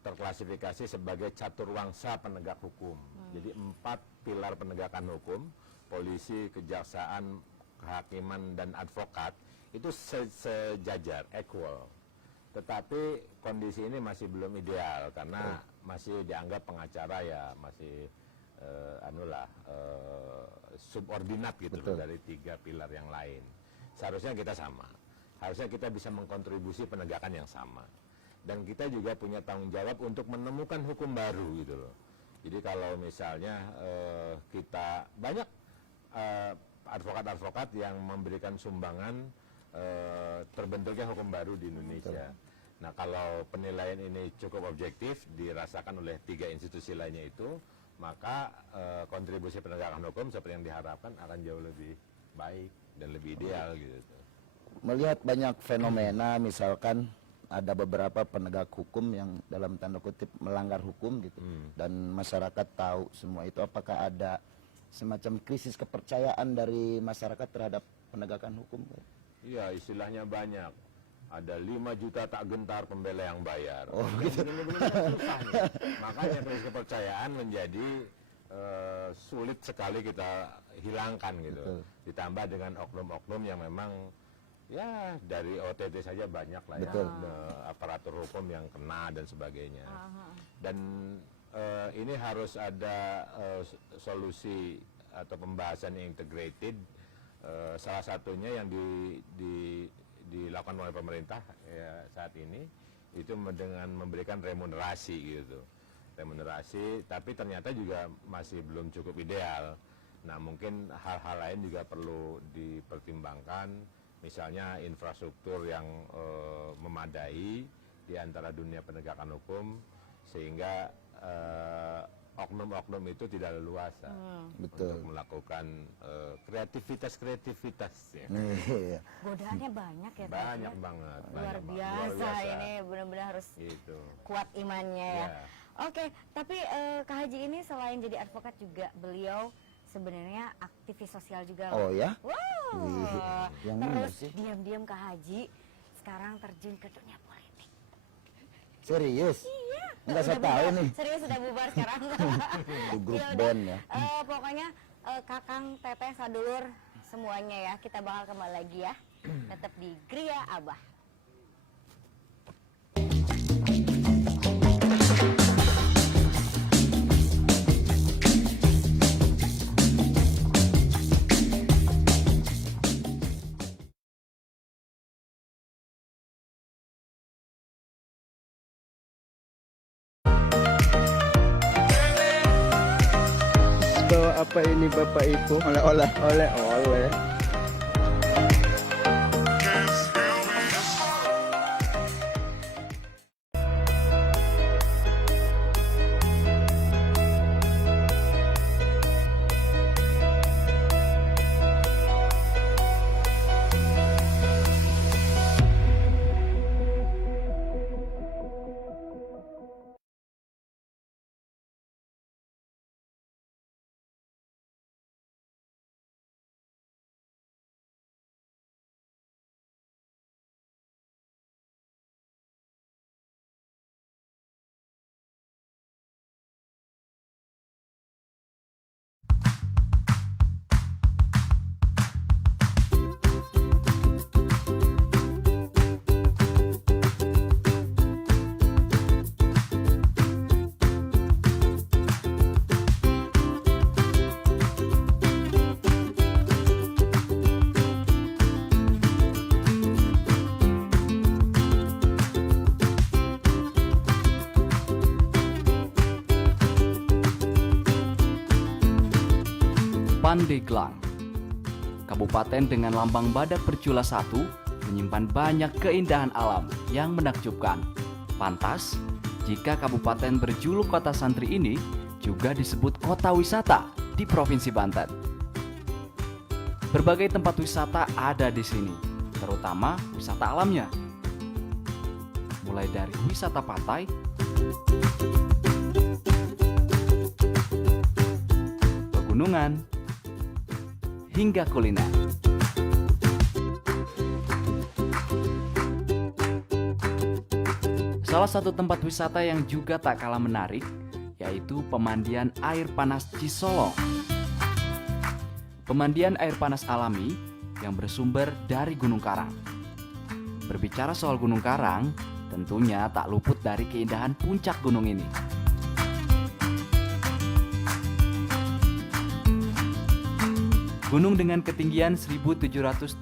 terklasifikasi sebagai caturwangsa penegak hukum. Jadi 4 pilar penegakan hukum, polisi, kejaksaan, kehakiman, dan advokat itu sejajar, equal. Tetapi kondisi ini masih belum ideal karena masih dianggap pengacara ya masih subordinat gitu loh dari 3 pilar yang lain. Seharusnya kita sama. Harusnya kita bisa mengkontribusi penegakan yang sama. Dan kita juga punya tanggung jawab untuk menemukan hukum baru gitu loh. Jadi kalau misalnya kita banyak advokat-advokat yang memberikan sumbangan terbentuknya hukum baru di Indonesia. Nah, kalau penilaian ini cukup objektif dirasakan oleh 3 institusi lainnya itu, maka kontribusi penegakan hukum seperti yang diharapkan akan jauh lebih baik dan lebih ideal gitu. Melihat banyak fenomena, misalkan ada beberapa penegak hukum yang dalam tanda kutip melanggar hukum gitu, dan masyarakat tahu semua itu, apakah ada semacam krisis kepercayaan dari masyarakat terhadap penegakan hukum? Iya, istilahnya banyak. Ada 5 juta tak gentar pembela yang bayar. Oh, gitu. Benar-benar susah nih. Makanya krisis kepercayaan menjadi sulit sekali kita hilangkan gitu. Betul. Ditambah dengan oknum-oknum yang memang ya dari OTT saja banyak lah ya. Betul. Aparatur hukum yang kena dan sebagainya. Dan ini harus ada solusi atau pembahasan yang integrated. Salah satunya yang dilakukan oleh pemerintah ya, saat ini itu dengan memberikan remunerasi gitu. Remunerasi, tapi ternyata juga masih belum cukup ideal. Nah, mungkin hal-hal lain juga perlu dipertimbangkan, misalnya infrastruktur yang memadai di antara dunia penegakan hukum, sehingga oknum-oknum itu tidak leluasa Betul. untuk melakukan kreativitas ya. Iya. Godaannya banyak ya. Banyak banget. Luar banget, biasa ini, benar-benar harus Gitu. kuat imannya ya. Ya. Oke, tapi Kak Haji ini selain jadi advokat juga beliau sebenarnya aktivis sosial juga. Oh ya? Wow. Wih, yang mana Terus sih? diam-diam Kak Haji sekarang terjun ke dunia politik. Serius? Iya. Enggak, saya Udah tahu bubar. nih. Serius sudah bubar sekarang. Di grup Ya udah, band ya. pokoknya Kakang, Teteh, Sadulur semuanya ya, kita bakal kembali lagi ya. Tetap di Gria Abah. Bawa apa ini Bapak Ibu? Oleh-oleh. Oleh-oleh. Pandeglang, kabupaten dengan lambang badak bercula 1, menyimpan banyak keindahan alam yang menakjubkan. Pantas, jika kabupaten berjuluk kota santri ini juga disebut kota wisata di Provinsi Banten. Berbagai tempat wisata ada di sini, terutama wisata alamnya. Mulai dari wisata pantai, pegunungan, hingga kuliner. Salah satu tempat wisata yang juga tak kalah menarik yaitu pemandian air panas Cisolo. Pemandian air panas alami yang bersumber dari Gunung Karang. Berbicara soal Gunung Karang, tentunya tak luput dari keindahan puncak gunung ini. Gunung dengan ketinggian 1778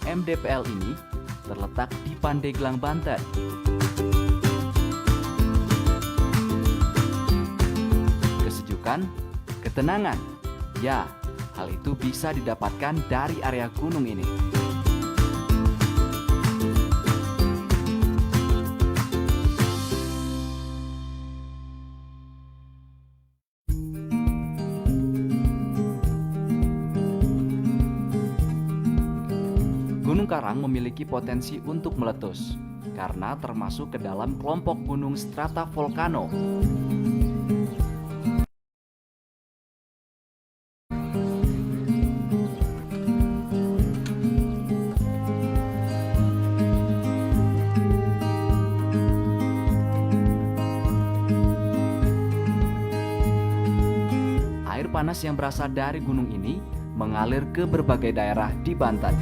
mdpl ini terletak di Pandeglang, Banten. Kesejukan, ketenangan, ya, hal itu bisa didapatkan dari area gunung ini. Gunung Karang memiliki potensi untuk meletus karena termasuk ke dalam kelompok gunung stratovolcano. Air panas yang berasal dari gunung ini mengalir ke berbagai daerah di Banten.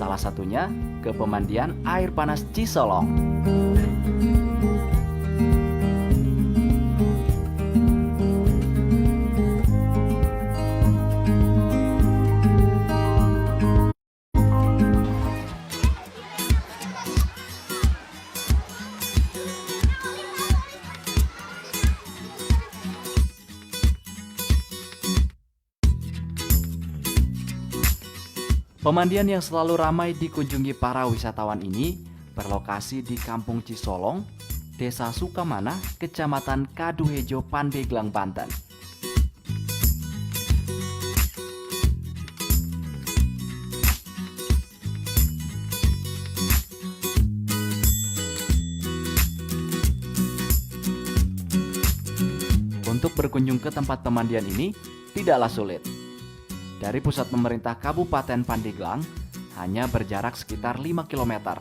Salah satunya ke pemandian air panas Cisolong. Pemandian yang selalu ramai dikunjungi para wisatawan ini berlokasi di Kampung Cisolong, Desa Sukamana, Kecamatan Kaduhejo, Pandeglang, Banten. Untuk berkunjung ke tempat pemandian ini tidaklah sulit. Dari pusat pemerintah Kabupaten Pandeglang hanya berjarak sekitar 5 km.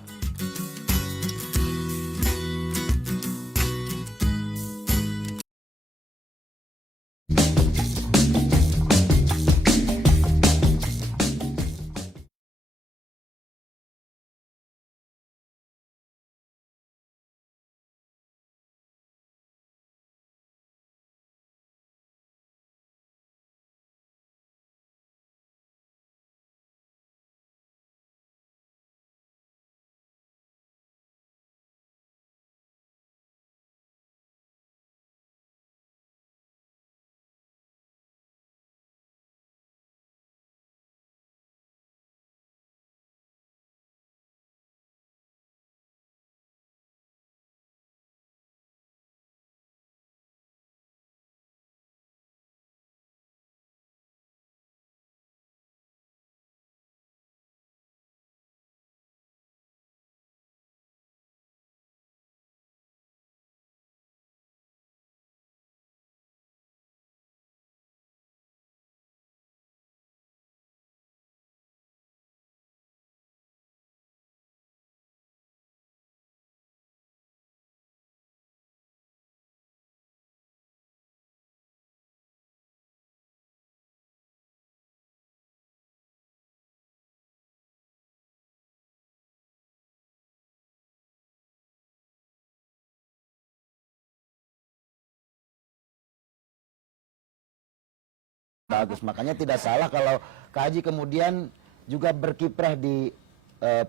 Bagus, makanya tidak salah kalau Kak Haji kemudian juga berkiprah di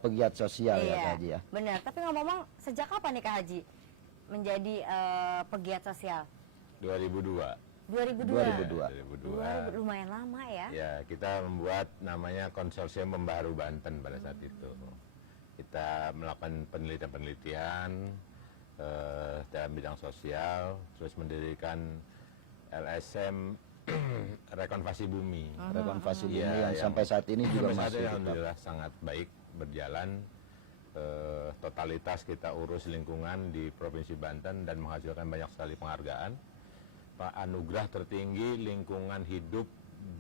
pegiat sosial ya Kak Haji ya. Benar, tapi ngomong-ngomong sejak kapan nih Kak Haji menjadi pegiat sosial? 2002. 2002. 2002. Lumayan lama ya. Ya, kita membuat namanya Konsorsium Pembaharu Banten pada saat itu. Kita melakukan penelitian-penelitian dalam bidang sosial, terus mendirikan LSM Rekonvasi Bumi. Rekonvasi Bumi Ya, yang sampai saat ini juga sampai saat masih ini tetap. alhamdulillah sangat baik berjalan. Totalitas kita urus lingkungan di Provinsi Banten dan menghasilkan banyak sekali penghargaan. Pak anugerah tertinggi lingkungan hidup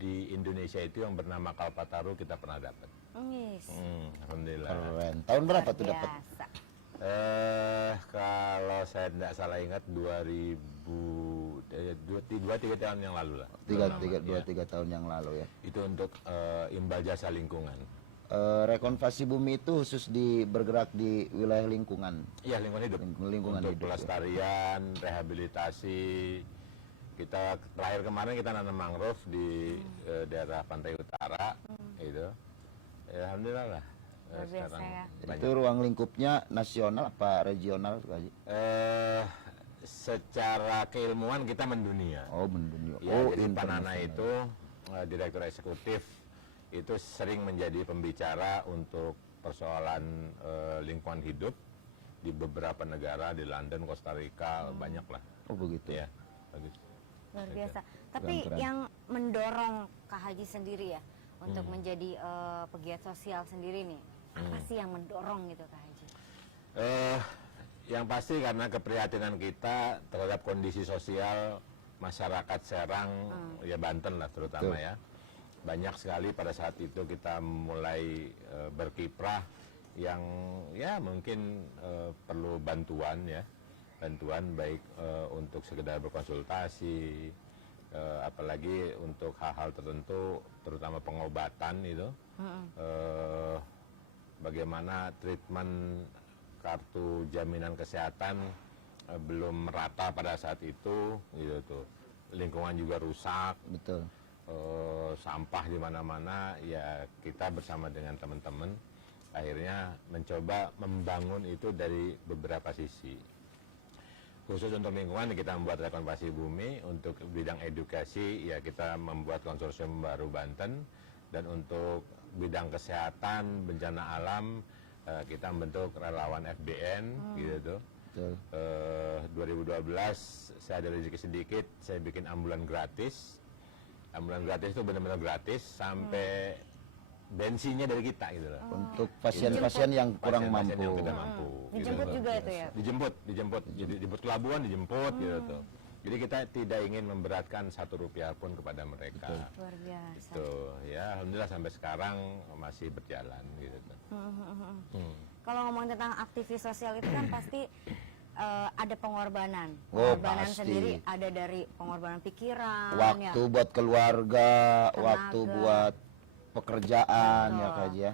di Indonesia itu yang bernama Kalpataru kita pernah dapat. Yes. Alhamdulillah. Keren. Tahun berapa tuh dapat? Biasa. Kalau saya tidak salah ingat 2-3 tahun yang lalu lah. Tiga tahun yang lalu ya. Itu untuk imbal jasa lingkungan. Rekonvasi Bumi itu khusus bergerak di wilayah lingkungan. Iya, lingkungan hidup. Lingkungan untuk hidup, ya. pelestarian, rehabilitasi. Kita terakhir kemarin kita nanam mangrove di daerah pantai utara, gitu. Ya, alhamdulillah lah. Luar biasa ya. Itu ruang lingkupnya nasional apa regional Kak Haji? Secara keilmuan kita mendunia. Oh, mendunia. Ya, Oh, jadi Pak Nana internasional. itu direktur eksekutif itu sering menjadi pembicara untuk persoalan lingkungan hidup di beberapa negara, di London, Costa Rica, banyak lah. Oh, begitu. Ya, bagus. Luar biasa. Tapi Keren. yang mendorong Kak Haji sendiri ya untuk menjadi pegiat sosial sendiri nih, apa sih yang mendorong gitu Kak Haji? Yang pasti karena keprihatinan kita terhadap kondisi sosial masyarakat Serang, ya Banten lah terutama ya. Banyak sekali pada saat itu kita mulai berkiprah yang ya mungkin perlu bantuan ya. Bantuan baik untuk sekedar berkonsultasi, apalagi untuk hal-hal tertentu, terutama pengobatan itu. Bagaimana treatment kartu jaminan kesehatan belum merata pada saat itu, gitu tuh. Lingkungan juga rusak, Betul. sampah di mana-mana. Ya kita bersama dengan teman-teman akhirnya mencoba membangun itu dari beberapa sisi. Khusus untuk lingkungan kita membuat rekonversi bumi, untuk bidang edukasi ya kita membuat konsorsium baru Banten, dan untuk bidang kesehatan bencana alam kita membentuk relawan FBN gitu tuh. Betul. 2012 saya ada rezeki sedikit, saya bikin ambulan gratis. Ambulan gratis itu benar-benar gratis sampai bensinnya dari kita gitu loh. Untuk pasien-pasien yang kurang Pasien-pasien mampu. yang tidak mampu. Dijemput gitu. juga itu ya? Dijemput. Jadi dijemput ke Labuan, dijemput gitu tuh. Jadi kita tidak ingin memberatkan Rp1 pun kepada mereka. Luar biasa. Gitu. Ya, alhamdulillah sampai sekarang masih berjalan gitu tuh. Kalau ngomong tentang aktivis sosial itu kan pasti ada pengorbanan. Oh, Pengorbanan pasti. sendiri ada dari pengorbanan pikiran, Waktu ya. buat keluarga, Tenaga. waktu buat pekerjaan ya Betul. Kak Haji ya.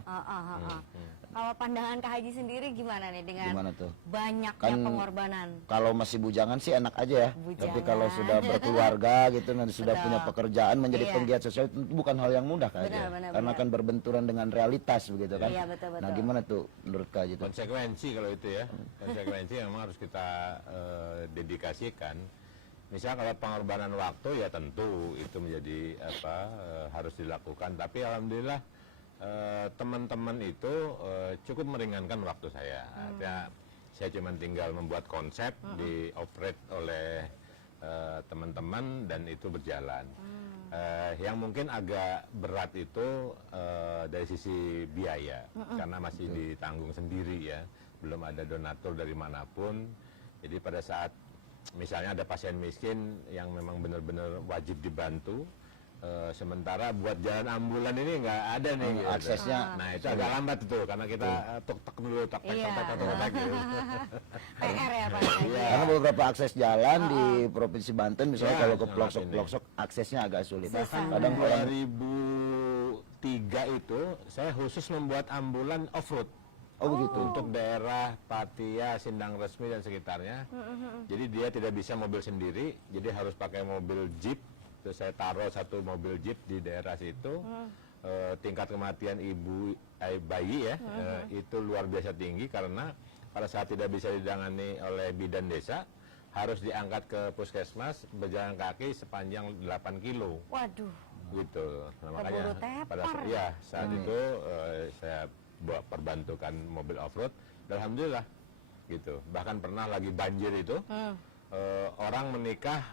Kalau pandangan Kak Haji sendiri gimana nih dengan Gimana tuh? banyaknya Kan pengorbanan? Kalau masih bujangan sih enak aja ya. Bujangan. Tapi kalau sudah berkeluarga gitu, nanti sudah Betul. punya pekerjaan, menjadi Iya. penggiat sosial itu bukan hal yang mudah Kak Haji. Benar, Karena benar. kan berbenturan dengan realitas begitu kan. Iya, betul, Nah betul. gimana tuh menurut Kak Haji tuh? Konsekuensi kalau itu ya, konsekuensi memang harus kita dedikasikan. Misal kalau pengorbanan waktu ya tentu itu menjadi harus dilakukan. Tapi alhamdulillah teman-teman itu cukup meringankan waktu saya. Artinya saya cuma tinggal membuat konsep, dioperate oleh teman-teman dan itu berjalan. Yang mungkin agak berat itu dari sisi biaya, karena masih ditanggung sendiri ya, belum ada donatur dari manapun. Jadi pada saat misalnya ada pasien miskin yang memang benar-benar wajib dibantu, sementara buat jalan ambulan ini nggak ada nih gitu. aksesnya. Nah itu agak lambat itu karena kita tuk dulu tak Iya. gitu. PR ya Pak. Karena beberapa akses jalan di Provinsi Banten misalnya Ya, kalau ke sangat pelosok-pelosok aksesnya agak sulit. Susah. Kadang orang 2003 itu saya khusus membuat ambulan off-road. oh begitu. Untuk daerah Patia, Sindang Resmi dan sekitarnya. Jadi dia tidak bisa mobil sendiri, jadi harus pakai mobil jeep. Terus saya taruh satu mobil jeep di daerah situ. Tingkat kematian bayi ya itu luar biasa tinggi karena pada saat tidak bisa ditangani oleh bidan desa harus diangkat ke puskesmas berjalan kaki sepanjang 8 kilo. Waduh. Gitu. Nah, Keburu pada tepar. saat itu saya perbantukan mobil off-road dan alhamdulillah gitu. Bahkan pernah lagi banjir itu orang menikah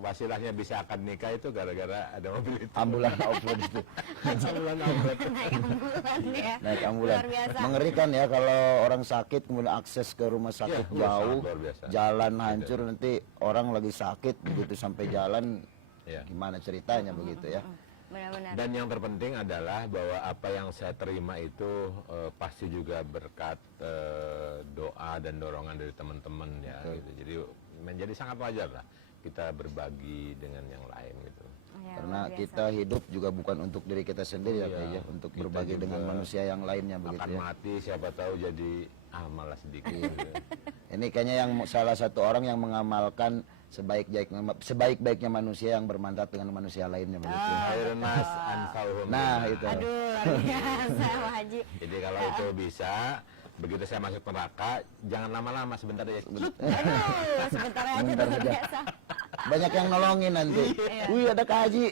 wasilahnya bisa akad nikah itu gara-gara ada mobil itu. Ambulan off-road itu. Ambulan off-road. Naik ambulan ya. Naik ambulan. Luar biasa. Mengerikan ya kalau orang sakit kemudian akses ke rumah sakit Iya, jauh, luar biasa. jalan hancur, nanti orang lagi sakit begitu sampai jalan Iya. gimana ceritanya begitu ya. Benar-benar. Dan yang terpenting adalah bahwa apa yang saya terima itu pasti juga berkat doa dan dorongan dari teman-teman ya. Gitu. Jadi menjadi sangat wajar lah kita berbagi dengan yang lain gitu. Ya, Karena luar biasa. kita hidup juga bukan untuk diri kita sendiri ya, Iya. Kak, ya, untuk Kita berbagi juga dengan manusia yang lainnya begitu Akan ya. mati siapa tahu jadi malah sedikit. gitu. Ini kayaknya yang salah satu orang yang mengamalkan sebaik-baiknya manusia yang bermanfaat dengan manusia lainnya begitu. Khairun nas anfa'uhum Nah, linnas. itu. Aduh, luar biasa Pak Haji. Jadi kalau itu bisa, begitu saya masuk neraka, jangan lama-lama, sebentar aja. Aduh, sebentar aja Sebentar luar saja. biasa. Banyak yang nolongin nanti. Wih, ada Kak Haji.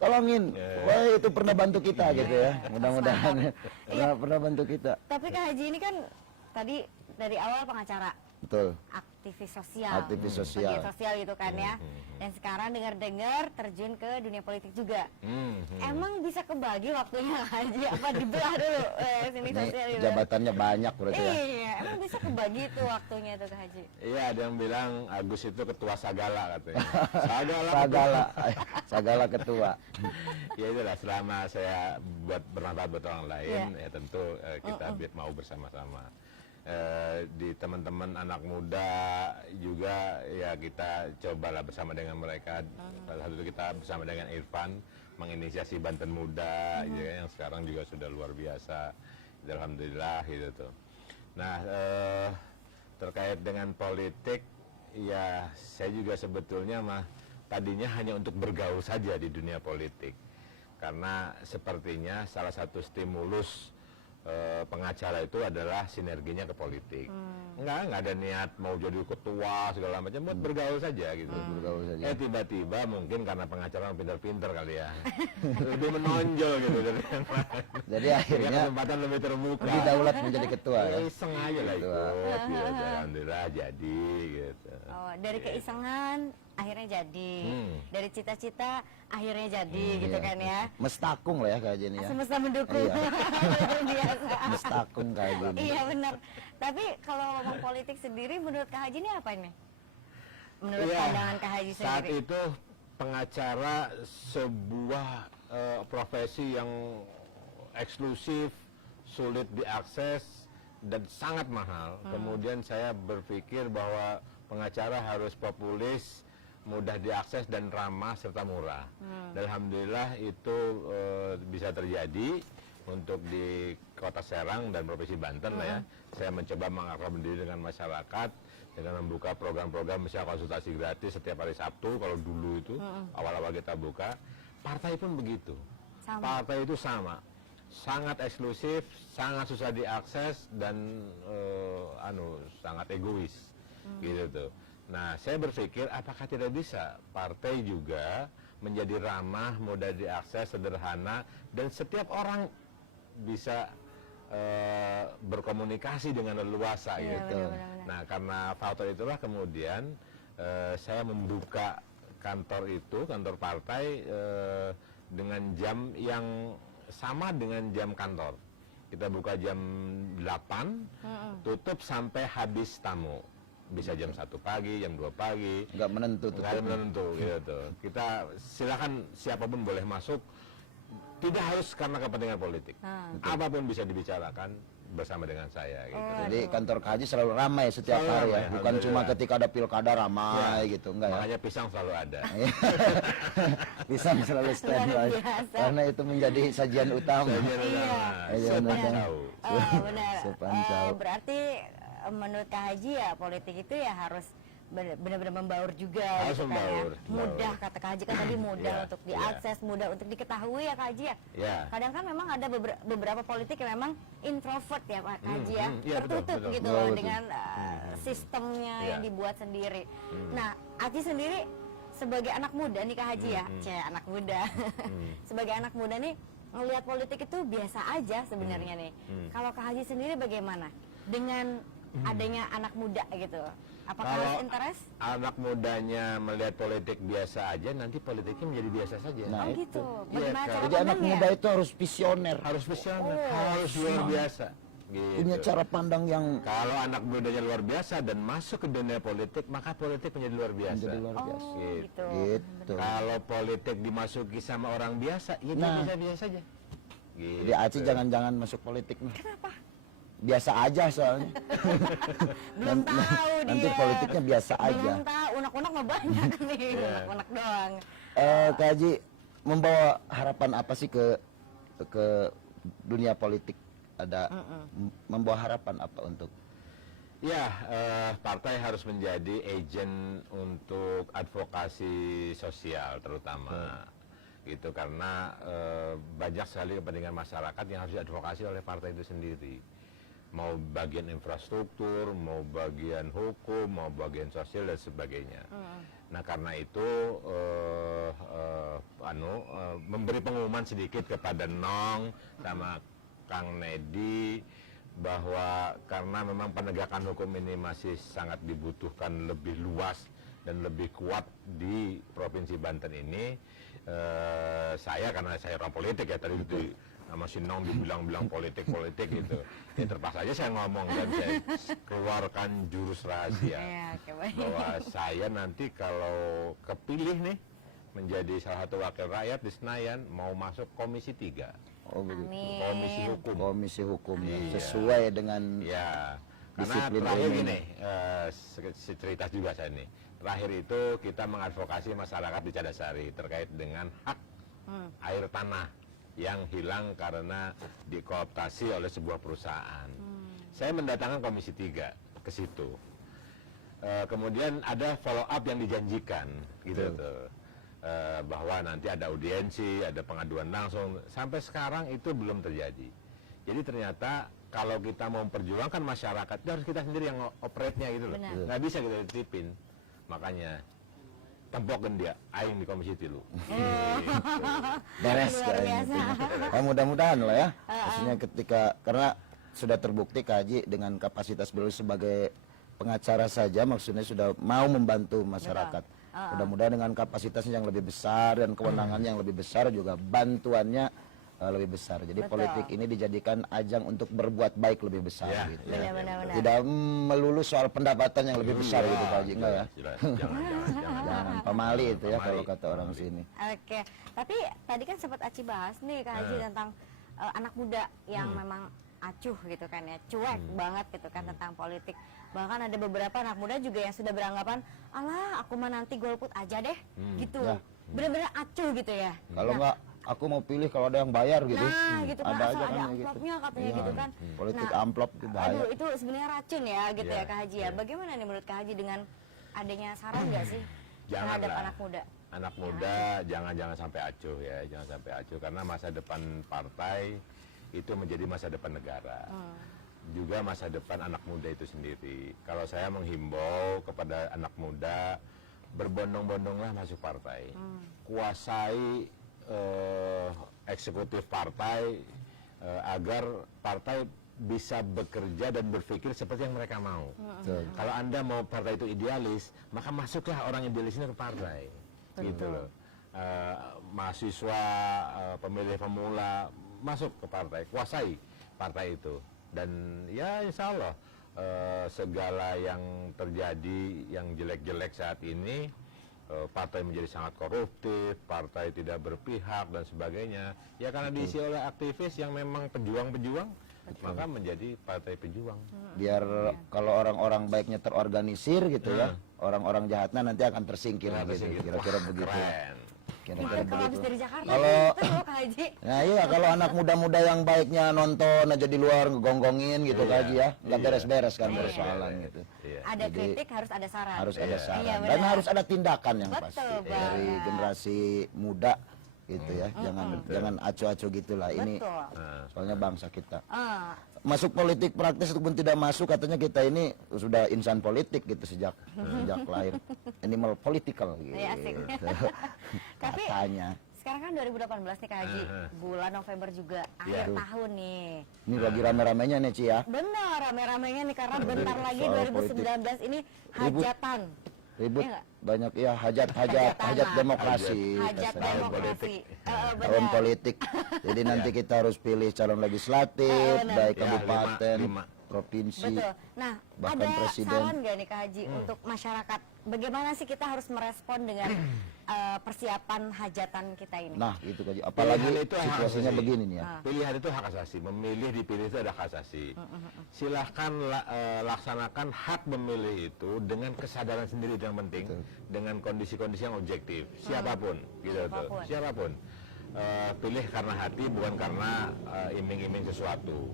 Tolongin. Wah, itu pernah bantu kita gitu ya. Mudah-mudahan pernah bantu kita. Tapi Kak Haji ini kan tadi dari awal pengacara, Betul. aktivis sosial. Aktivis sosial. Pegiat sosial gitu kan ya. Dan sekarang dengar-dengar terjun ke dunia politik juga. Emang bisa kebagi waktunya Haji? Apa dibelah dulu sini Ini sosial itu? jabatannya banyak berarti ya. Iya, emang bisa kebagi tuh waktunya tuh ke Haji? Iya, ada yang bilang Agus itu ketua Sagala katanya. Sagala. Sagala, Sagala ketua. Ya itulah, selama saya bermanfaat buat orang lain, Iya. ya tentu kita mau bersama-sama. Di teman-teman anak muda juga ya kita cobalah bersama dengan mereka. Salah satu kita bersama dengan Irfan menginisiasi Banten Muda, ya, yang sekarang juga sudah luar biasa. Alhamdulillah gitu tuh. Nah, terkait dengan politik, ya saya juga sebetulnya tadinya hanya untuk bergaul saja di dunia politik. Karena sepertinya salah satu stimulus pengacara itu adalah sinerginya ke politik. Nggak ada niat mau jadi ketua segala macam, buat bergaul saja gitu. Bergaul saja. Tiba-tiba mungkin karena pengacara pintar-pintar kali ya, lebih menonjol gitu dari yang lain. Jadi Ya, akhirnya kesempatan lebih terbuka. lebih daulat menjadi ketua ya. Iseng aja lah ikut, gitu. Alhamdulillah jadi gitu. Oh, dari keisengan akhirnya jadi, dari cita-cita akhirnya jadi gitu Iya. kan ya. Mestakung lah ya kayak gini ya. Semesta mendukung. Iya. Luar biasa. Mestakung kayak gini. Iya benar. Tapi kalau ngomong politik sendiri, menurut Kak Haji ini apa nih? Menurut Iya, pandangan Kak Haji saat sendiri. itu pengacara sebuah profesi yang eksklusif, sulit diakses dan sangat mahal. Kemudian saya berpikir bahwa pengacara harus populis, mudah diakses dan ramah serta murah. Dan alhamdulillah itu bisa terjadi untuk di Kota Serang dan Provinsi Banten lah ya. Saya mencoba mengakrabkan diri dengan masyarakat dengan membuka program-program misalnya konsultasi gratis setiap hari Sabtu kalau dulu itu awal-awal kita buka. Partai pun begitu. Sama. Partai itu sama. Sangat eksklusif, sangat susah diakses dan sangat egois gitu tuh. Nah, saya berpikir apakah tidak bisa partai juga menjadi ramah, mudah diakses, sederhana dan setiap orang bisa berkomunikasi dengan leluasa Iya, gitu. benar-benar. Nah, karena faktor itulah kemudian saya membuka kantor partai dengan jam yang sama dengan jam kantor. Kita buka jam 8, tutup sampai habis tamu. Bisa jam 1 pagi, jam 2 pagi. Nggak menentu tuh. Nggak ada menentu gitu. Kita silakan siapapun boleh masuk. Tidak harus karena kepentingan politik. Apapun bisa dibicarakan bersama dengan saya gitu. Jadi kantor Kak Haji selalu ramai setiap Selalu hari ya. ramai, Bukan alhamdulillah. cuma ketika ada pilkada ramai gitu, enggak ya. Makanya pisang selalu ada. Pisang selalu standby. Luar biasa. Karena itu menjadi sajian utama. Iya. Sepancau. Benar. Sepancau. Berarti menurut Kak Haji ya politik itu ya harus benar-benar membaur juga Harus gitu kan ya. membaur, Mudah membaur. kata Kak Haji kan tadi mudah Iya, untuk iya. diakses, mudah untuk diketahui ya Kak Haji ya. Ya. Kadang kan memang ada beberapa politik yang memang introvert ya Pak Haji ya, iya, betul, tertutup betul. gitu Betul, loh betul. dengan sistemnya Iya. yang dibuat sendiri. Nah, Haji sendiri sebagai anak muda nih Kak Haji ya, anak muda. Sebagai anak muda nih ngelihat politik itu biasa aja sebenarnya nih. Kalau Kak Haji sendiri bagaimana dengan adanya anak muda gitu? Apakah Kalau harus interest? anak mudanya melihat politik biasa aja, nanti politiknya menjadi biasa saja. Nah, Oh itu. gitu. Iya, Bagaimana Kak. cara Jadi anak pandangnya? muda itu harus visioner. Harus visioner, Oh, harus luar biasa. Gitu. Punya cara pandang yang Kalau anak mudanya luar biasa dan masuk ke dunia politik, maka politik menjadi luar biasa. menjadi luar Oh biasa. gitu. Gitu. Kalau politik dimasuki sama orang biasa, ya Nah. biasa-biasa saja. Gitu. Jadi Aci jangan-jangan masuk politik nih. Kenapa? Biasa aja soalnya. Belum tahu dia. Nanti politiknya biasa aja. Belum tahu, unek-unek mah banyak nih, Iya. unek-unek doang. Kak Haji membawa harapan apa sih ke dunia politik? Ada membawa harapan apa untuk Ya, partai harus menjadi agen untuk advokasi sosial terutama. Gitu, karena banyak sekali kepentingan masyarakat yang harus diadvokasi oleh partai itu sendiri. Mau bagian infrastruktur, mau bagian hukum, mau bagian sosial dan sebagainya. Nah, karena itu memberi pengumuman sedikit kepada Nong sama Kang Nedi bahwa karena memang penegakan hukum ini masih sangat dibutuhkan lebih luas dan lebih kuat di Provinsi Banten ini, saya karena saya orang politik ya, tadi itu sama Sinong dibilang-bilang politik gitu, ya terpaksa aja saya ngomong dan saya keluarkan jurus rahasia bahwa saya nanti kalau kepilih nih menjadi salah satu wakil rakyat di Senayan mau masuk Komisi 3. Oh begitu. Amin. Komisi Hukum. Komisi Hukum ya. Iya. Sesuai dengan Ya, karena disiplin terakhir ini. gini, cerita juga saya nih. Terakhir itu kita mengadvokasi masyarakat di Cadasari terkait dengan hak air tanah yang hilang karena dikooptasi oleh sebuah perusahaan. Saya mendatangkan Komisi 3 ke situ. Kemudian ada follow up yang dijanjikan gitu tuh. Bahwa nanti ada audiensi, ada pengaduan langsung. Sampai sekarang itu belum terjadi. Jadi ternyata kalau kita mau memperjuangkan masyarakat, itu harus kita sendiri yang operate-nya gitu loh. Benar. Nggak bisa kita titipin. Makanya tempokin dia, aing di Komisi 3. beres Luar kayaknya biasa. itu. Mudah-mudahan lah ya. Maksudnya ketika karena sudah terbukti Kak Haji dengan kapasitas beliau sebagai pengacara saja maksudnya sudah mau membantu masyarakat. Mudah-mudahan dengan kapasitasnya yang lebih besar dan kewenangannya yang lebih besar juga bantuannya lebih besar. Jadi Betul. politik ini dijadikan ajang untuk berbuat baik lebih besar Ya, gitu. ya. Benar-benar. Tidak melulu soal pendapatan yang lebih besar gitu Pak Haji, enggak ya? Jelas. Jangan. Jangan pamali itu ya Pamali. kalau kata orang sini. Oke, tapi tadi kan sempat Aci bahas nih Kak Haji tentang anak muda yang memang acuh gitu kan ya, cuek banget gitu kan tentang politik. Bahkan ada beberapa anak muda juga yang sudah beranggapan, alah aku mah nanti golput aja deh, gitu. Ya. Bener-bener acuh gitu ya. Kalau enggak aku mau pilih kalau ada yang bayar gitu. Nah, gitu kan, Ada asal aja ada kan ya gitu. amplopnya katanya Iya. gitu kan. Politik Nah, amplop itu bahaya. Aduh, itu sebenarnya racun ya gitu Iya, ya Kak Haji ya. Bagaimana nih menurut Kak Haji dengan adanya saran nggak sih Janganlah. terhadap anak muda? Anak muda jangan sampai acuh ya, jangan sampai acuh karena masa depan partai itu menjadi masa depan negara. Juga masa depan anak muda itu sendiri. Kalau saya menghimbau kepada anak muda, berbondong-bondonglah masuk partai. Kuasai eksekutif partai agar partai bisa bekerja dan berpikir seperti yang mereka mau. Betul. Kalau Anda mau partai itu idealis, maka masuklah orang idealisnya ke partai. Gitu loh. Mahasiswa, pemilih pemula, masuk ke partai, kuasai partai itu. Dan ya insya Allah segala yang terjadi, yang jelek-jelek saat ini, partai menjadi sangat koruptif, partai tidak berpihak dan sebagainya. Ya karena diisi oleh aktivis yang memang pejuang-pejuang, maka menjadi partai pejuang. Biar kalau orang-orang baiknya terorganisir gitu ya, orang-orang jahatnya nanti akan tersingkir gitu. Kira-kira Wah, begitu. Keren. Kira-kira Kalau habis begitu. dari Jakarta Kalau- gitu loh Kak Haji. Nah iya kalau anak muda-muda yang baiknya nonton aja di luar ngegonggongin gitu Iya, Kak Haji ya, nggak iya. beres-beres kan Iya. persoalan gitu. Iya. Ada Jadi, kritik harus ada saran. Harus ada Iya. saran Iya, dan benar. harus ada tindakan yang Betul pasti dari banget. generasi muda gitu ya. Jangan acu-acu gitulah ini. Betul. Soalnya bangsa kita. Ah, Masuk politik praktis ataupun tidak masuk katanya kita ini sudah insan politik gitu sejak lahir. Animal political gitu. Iya, asik. Tapi Katanya. sekarang kan 2018 nih Kak Haji, bulan November juga, akhir tahun nih. Ini lagi rame-ramenya nih Ci ya. Benar, rame-ramenya nih karena bentar lagi Soal 2019 ini Ribut. hajatan. Ribut Iya nggak? banyak ya hajat Hajatan lah. demokrasi. Hajat Kasarnya. demokrasi. Tahun politik. Jadi nanti kita harus pilih calon legislatif, benar. baik Ya, kabupaten, lima. provinsi. Betul. Nah, bahkan ada presiden. saran nggak nih Kak Haji untuk masyarakat? Bagaimana sih kita harus merespon dengan persiapan hajatan kita ini? Nah, itu Kak Haji. Apalagi Pilihan itu hak situasinya asasi. begini nih ya. Pilihan itu hak asasi, memilih dipilih itu ada hak asasi. Silahkan laksanakan hak memilih itu dengan kesadaran sendiri itu yang penting, dengan kondisi-kondisi yang objektif. Siapapun, gitu tuh. Siapapun. Siapapun. Pilih karena hati, bukan karena iming-iming sesuatu.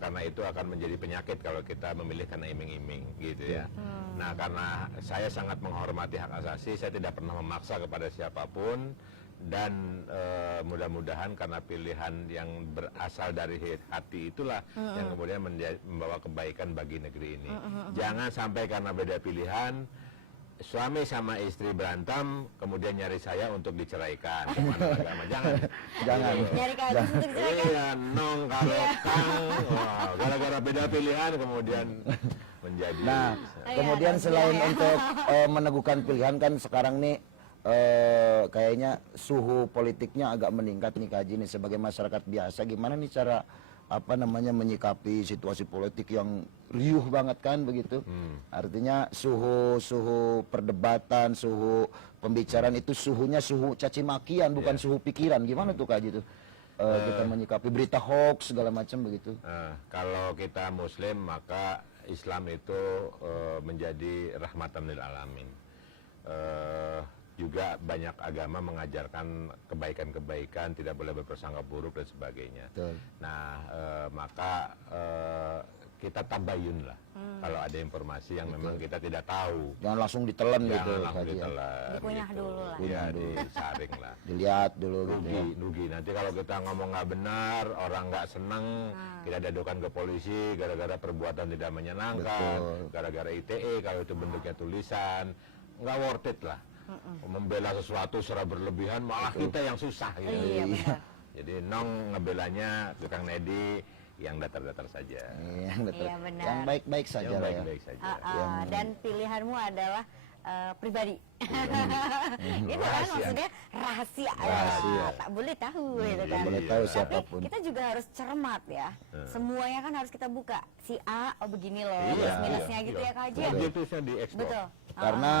Karena itu akan menjadi penyakit kalau kita memilih karena iming-iming, gitu ya. Nah, karena saya sangat menghormati hak asasi, saya tidak pernah memaksa kepada siapapun. Dan mudah-mudahan karena pilihan yang berasal dari hati itulah yang kemudian membawa kebaikan bagi negeri ini. Jangan sampai karena beda pilihan suami sama istri berantem, kemudian nyari saya untuk diceraikan. Kemana agama? Jangan. Jangan. Nyari Kak Agus untuk diceraikan. Iya, Nong kalau Kang, wah, gara-gara beda pilihan kemudian menjadi. Nah, kemudian ada selain ya. untuk meneguhkan pilihan kan sekarang nih kayaknya suhu politiknya agak meningkat nih Kak Haji nih sebagai masyarakat biasa. Gimana nih cara apa namanya menyikapi situasi politik yang riuh banget kan begitu? Artinya suhu perdebatan, suhu pembicaraan itu suhunya suhu caci makian bukan suhu pikiran. Gimana tuh Kak Haji tuh? Kita menyikapi berita hoax segala macam begitu. Kalau kita Muslim maka Islam itu menjadi rahmatan lil alamin. Juga banyak agama mengajarkan kebaikan-kebaikan, tidak boleh berprasangka buruk dan sebagainya. Betul. Nah, maka kita tabayun lah kalau ada informasi yang memang kita tidak tahu. Jangan langsung ditelan gitu Jangan Kak langsung Haji ya. ditelan. Dikunyah dulu lah. Ya, disaring lah. Dilihat dulu gitu Rugi, ya. rugi. Nanti kalau kita ngomong nggak benar, orang nggak seneng, kita dadokan ke polisi gara-gara perbuatan tidak menyenangkan, Betul. gara-gara ITE kalau itu bentuknya tulisan, nggak worth it lah. Membela sesuatu secara berlebihan malah kita yang susah gitu. Iya, benar. Jadi Nong ngebelanya ke Kang Nedi yang datar-datar saja. Iya, betul. Iya, benar. Yang baik-baik saja Yang lah ya. baik-baik saja. Dan pilihanmu adalah pribadi. Itu kan Rahasia. maksudnya rahasia. Rahasia. Tak boleh tahu gitu Nggak kan. boleh tahu Tapi siapapun. kita juga harus cermat ya. Semuanya kan harus kita buka. Si A, oh begini loh, Iya, plus minusnya iya, gitu iya. ya Kak Haji ya. Objektifnya diekspor. Betul. Karena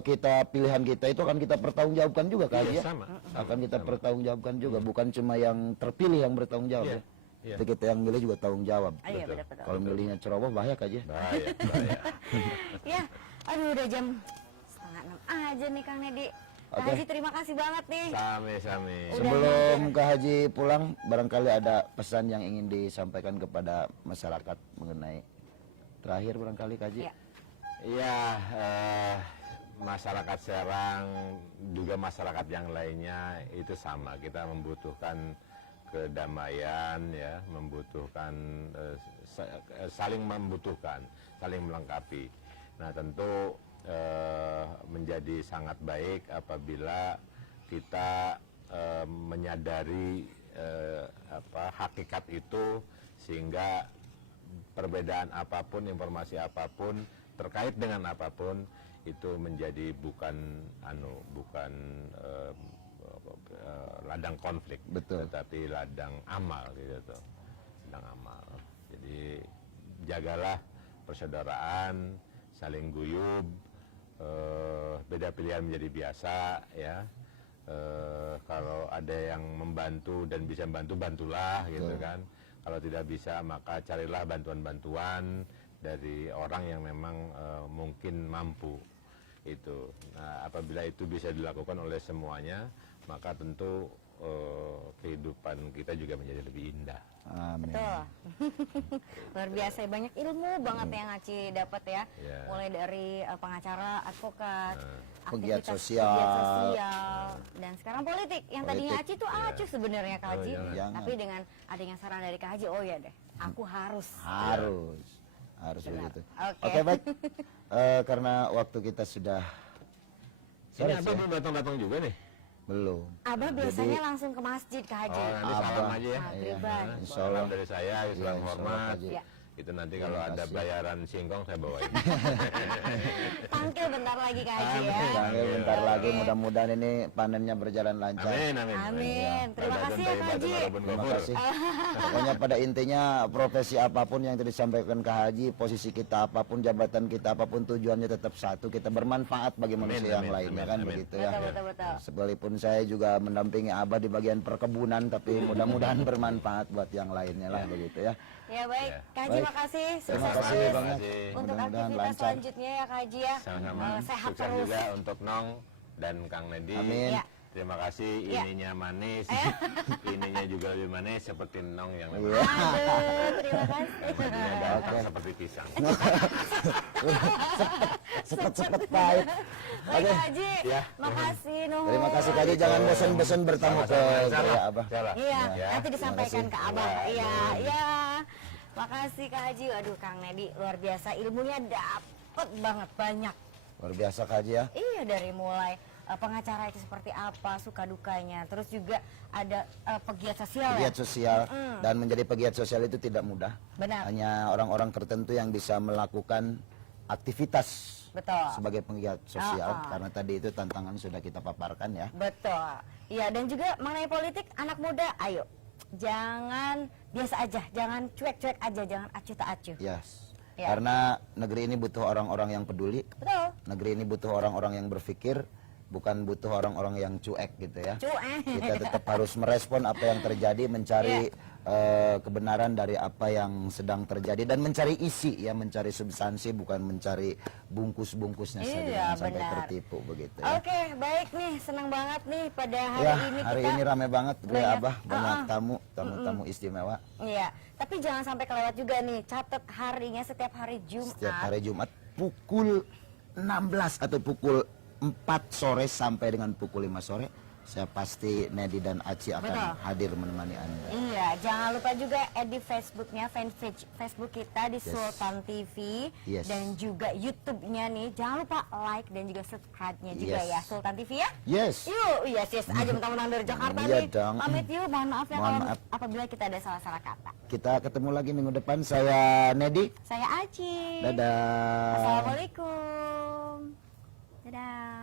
kita pilihan kita itu akan kita pertanggungjawabkan juga Kak Haji Iya, ya. sama. Akan kita pertanggungjawabkan juga, bukan cuma yang terpilih yang bertanggung jawab Iya, ya. iya. Tapi kita yang milih juga tanggung jawab. Ah, iya betul-betul. Kalau milihnya ceroboh bahaya Kak Haji ya. Bahaya, bahaya. Ya, aduh udah jam 5:30 aja nih Kang Nedi. Kak Oke. Haji terima kasih banget nih. Same-same. Sebelum Kak Haji pulang, barangkali ada pesan yang ingin disampaikan kepada masyarakat mengenai terakhir barangkali Kak Haji. Ya. Iya, masyarakat Serang juga masyarakat yang lainnya itu sama. Kita membutuhkan kedamaian, ya, membutuhkan saling membutuhkan, saling melengkapi. Nah, tentu menjadi sangat baik apabila kita menyadari hakikat itu sehingga perbedaan apapun, informasi apapun terkait dengan apapun itu menjadi bukan ladang konflik, Betul. tetapi ladang amal gitu, ladang amal. Jadi jagalah persaudaraan, saling guyub, beda pilihan menjadi biasa ya. Kalau ada yang membantu dan bisa membantu, bantulah gitu kan. Kalau tidak bisa maka carilah bantuan-bantuan dari orang yang memang mungkin mampu itu. Nah, apabila itu bisa dilakukan oleh semuanya, maka tentu kehidupan kita juga menjadi lebih indah. Amin. Betul. Luar biasa, banyak ilmu banget yang Aci dapat ya. Ya. Mulai dari pengacara, advokat, Pegiat aktivitas sosial. pegiat sosial, dan sekarang politik. Yang tadinya Politik. Aci tuh acuh sebenarnya Kak Haji. jangan. Tapi dengan adanya saran dari Kak Haji, oh ya deh, aku harus. Harus Benar. begitu. Oke. Oke baik. Karena waktu kita sudah Ini sore Abah belum datang-datang juga nih. belum. Abah biasanya langsung ke masjid Kak Haji. Oh, nanti Abah. salam aja ya. Ah, pribadi. Insya Salam Allah. dari saya, Islam Insya Allah, hormat. Haji. Ya. Itu nanti kalau ada kasih. bayaran singkong saya bawain. Tangkil bentar lagi Kak Haji ya. Sambil bentar lagi mudah-mudahan ini panennya berjalan lancar. Amin, amin. Amin. Terima kasih ya Kak Haji. Terima kasih. Pokoknya pada intinya profesi apapun yang tadi disampaikan Kak Haji, posisi kita apapun, jabatan kita apapun, tujuannya tetap satu, kita bermanfaat bagi manusia yang amin, lainnya amin, kan amin. begitu ya. Betul. Sekalipun saya juga mendampingi Abah di bagian perkebunan, tapi mudah-mudahan bermanfaat buat yang lainnya lah begitu ya. Ya baik, Ya. Kak Haji Baik. makasih. Terima Sukses kasih terus banget. untuk Mudah-mudahan aktivitas lancar. selanjutnya ya Kak Haji ya. Sama-sama. Sehat Sukses terus. juga untuk Nong dan Kang Nedi. Amin. Ya. Terima kasih, Ya. ininya manis, ininya juga lebih manis seperti Nong yang lebih Iya. Aduh, terima kasih. Ini datang seperti pisang. Cepet-cepet baik. Baik Kak Haji, Ya. makasih nuhun. Terima kasih Kak Haji, jangan bosan-bosan bertamu ke Gereja Abah. Iya, Ya. nanti disampaikan ke Abah. Ya. Iya, iya. Makasih Kak Haji. Aduh Kang Nedi luar biasa, ilmunya dapet banget banyak. Luar biasa Kak Haji ya. Iya, dari mulai pengacara itu seperti apa, suka dukanya, terus juga ada pegiat sosial Pegiat ya. sosial, dan menjadi pegiat sosial itu tidak mudah. Benar. Hanya orang-orang tertentu yang bisa melakukan aktivitas Betul. sebagai pegiat sosial, karena tadi itu tantangan sudah kita paparkan ya. Betul. Iya, dan juga mengenai politik, anak muda, ayo jangan biasa aja, jangan cuek-cuek aja, jangan acuh tak acuh. Yes. Ya. Karena negeri ini butuh orang-orang yang peduli. Betul. Negeri ini butuh orang-orang yang berpikir, bukan butuh orang-orang yang cuek gitu ya. Cuek. Kita tetap harus merespon apa yang terjadi, mencari kebenaran dari apa yang sedang terjadi, dan mencari isi ya, mencari substansi, bukan mencari bungkus-bungkusnya saja, Iya, jangan sampai benar. tertipu begitu ya. Oke, baik nih, senang banget nih pada hari Ya, ini hari kita. ini rame banget gue banyak- Abah, banyak tamu istimewa. Iya, tapi jangan sampai kelewat juga nih, catat harinya setiap hari Jumat. Setiap hari Jumat pukul 16 atau pukul 4 sore sampai dengan pukul 5 sore, saya pasti Nedi dan Aci akan Betul. hadir menemani Anda. Iya, jangan lupa juga add di Facebooknya, fanpage Facebook kita di Sultan TV, Yes. dan juga YouTube-nya nih. Jangan lupa like dan juga subscribe-nya juga Yes. ya, Sultan TV ya. Yes. Yuk, yes aja mentang-mentang dari Jakarta Iya nih. dong. Pamit yuk, mohon maaf ya Mohon kalau maaf. apabila kita ada salah-salah kata. Kita ketemu lagi minggu depan. Saya Nedi. Saya Aci. Dadah. Assalamualaikum. Dadah.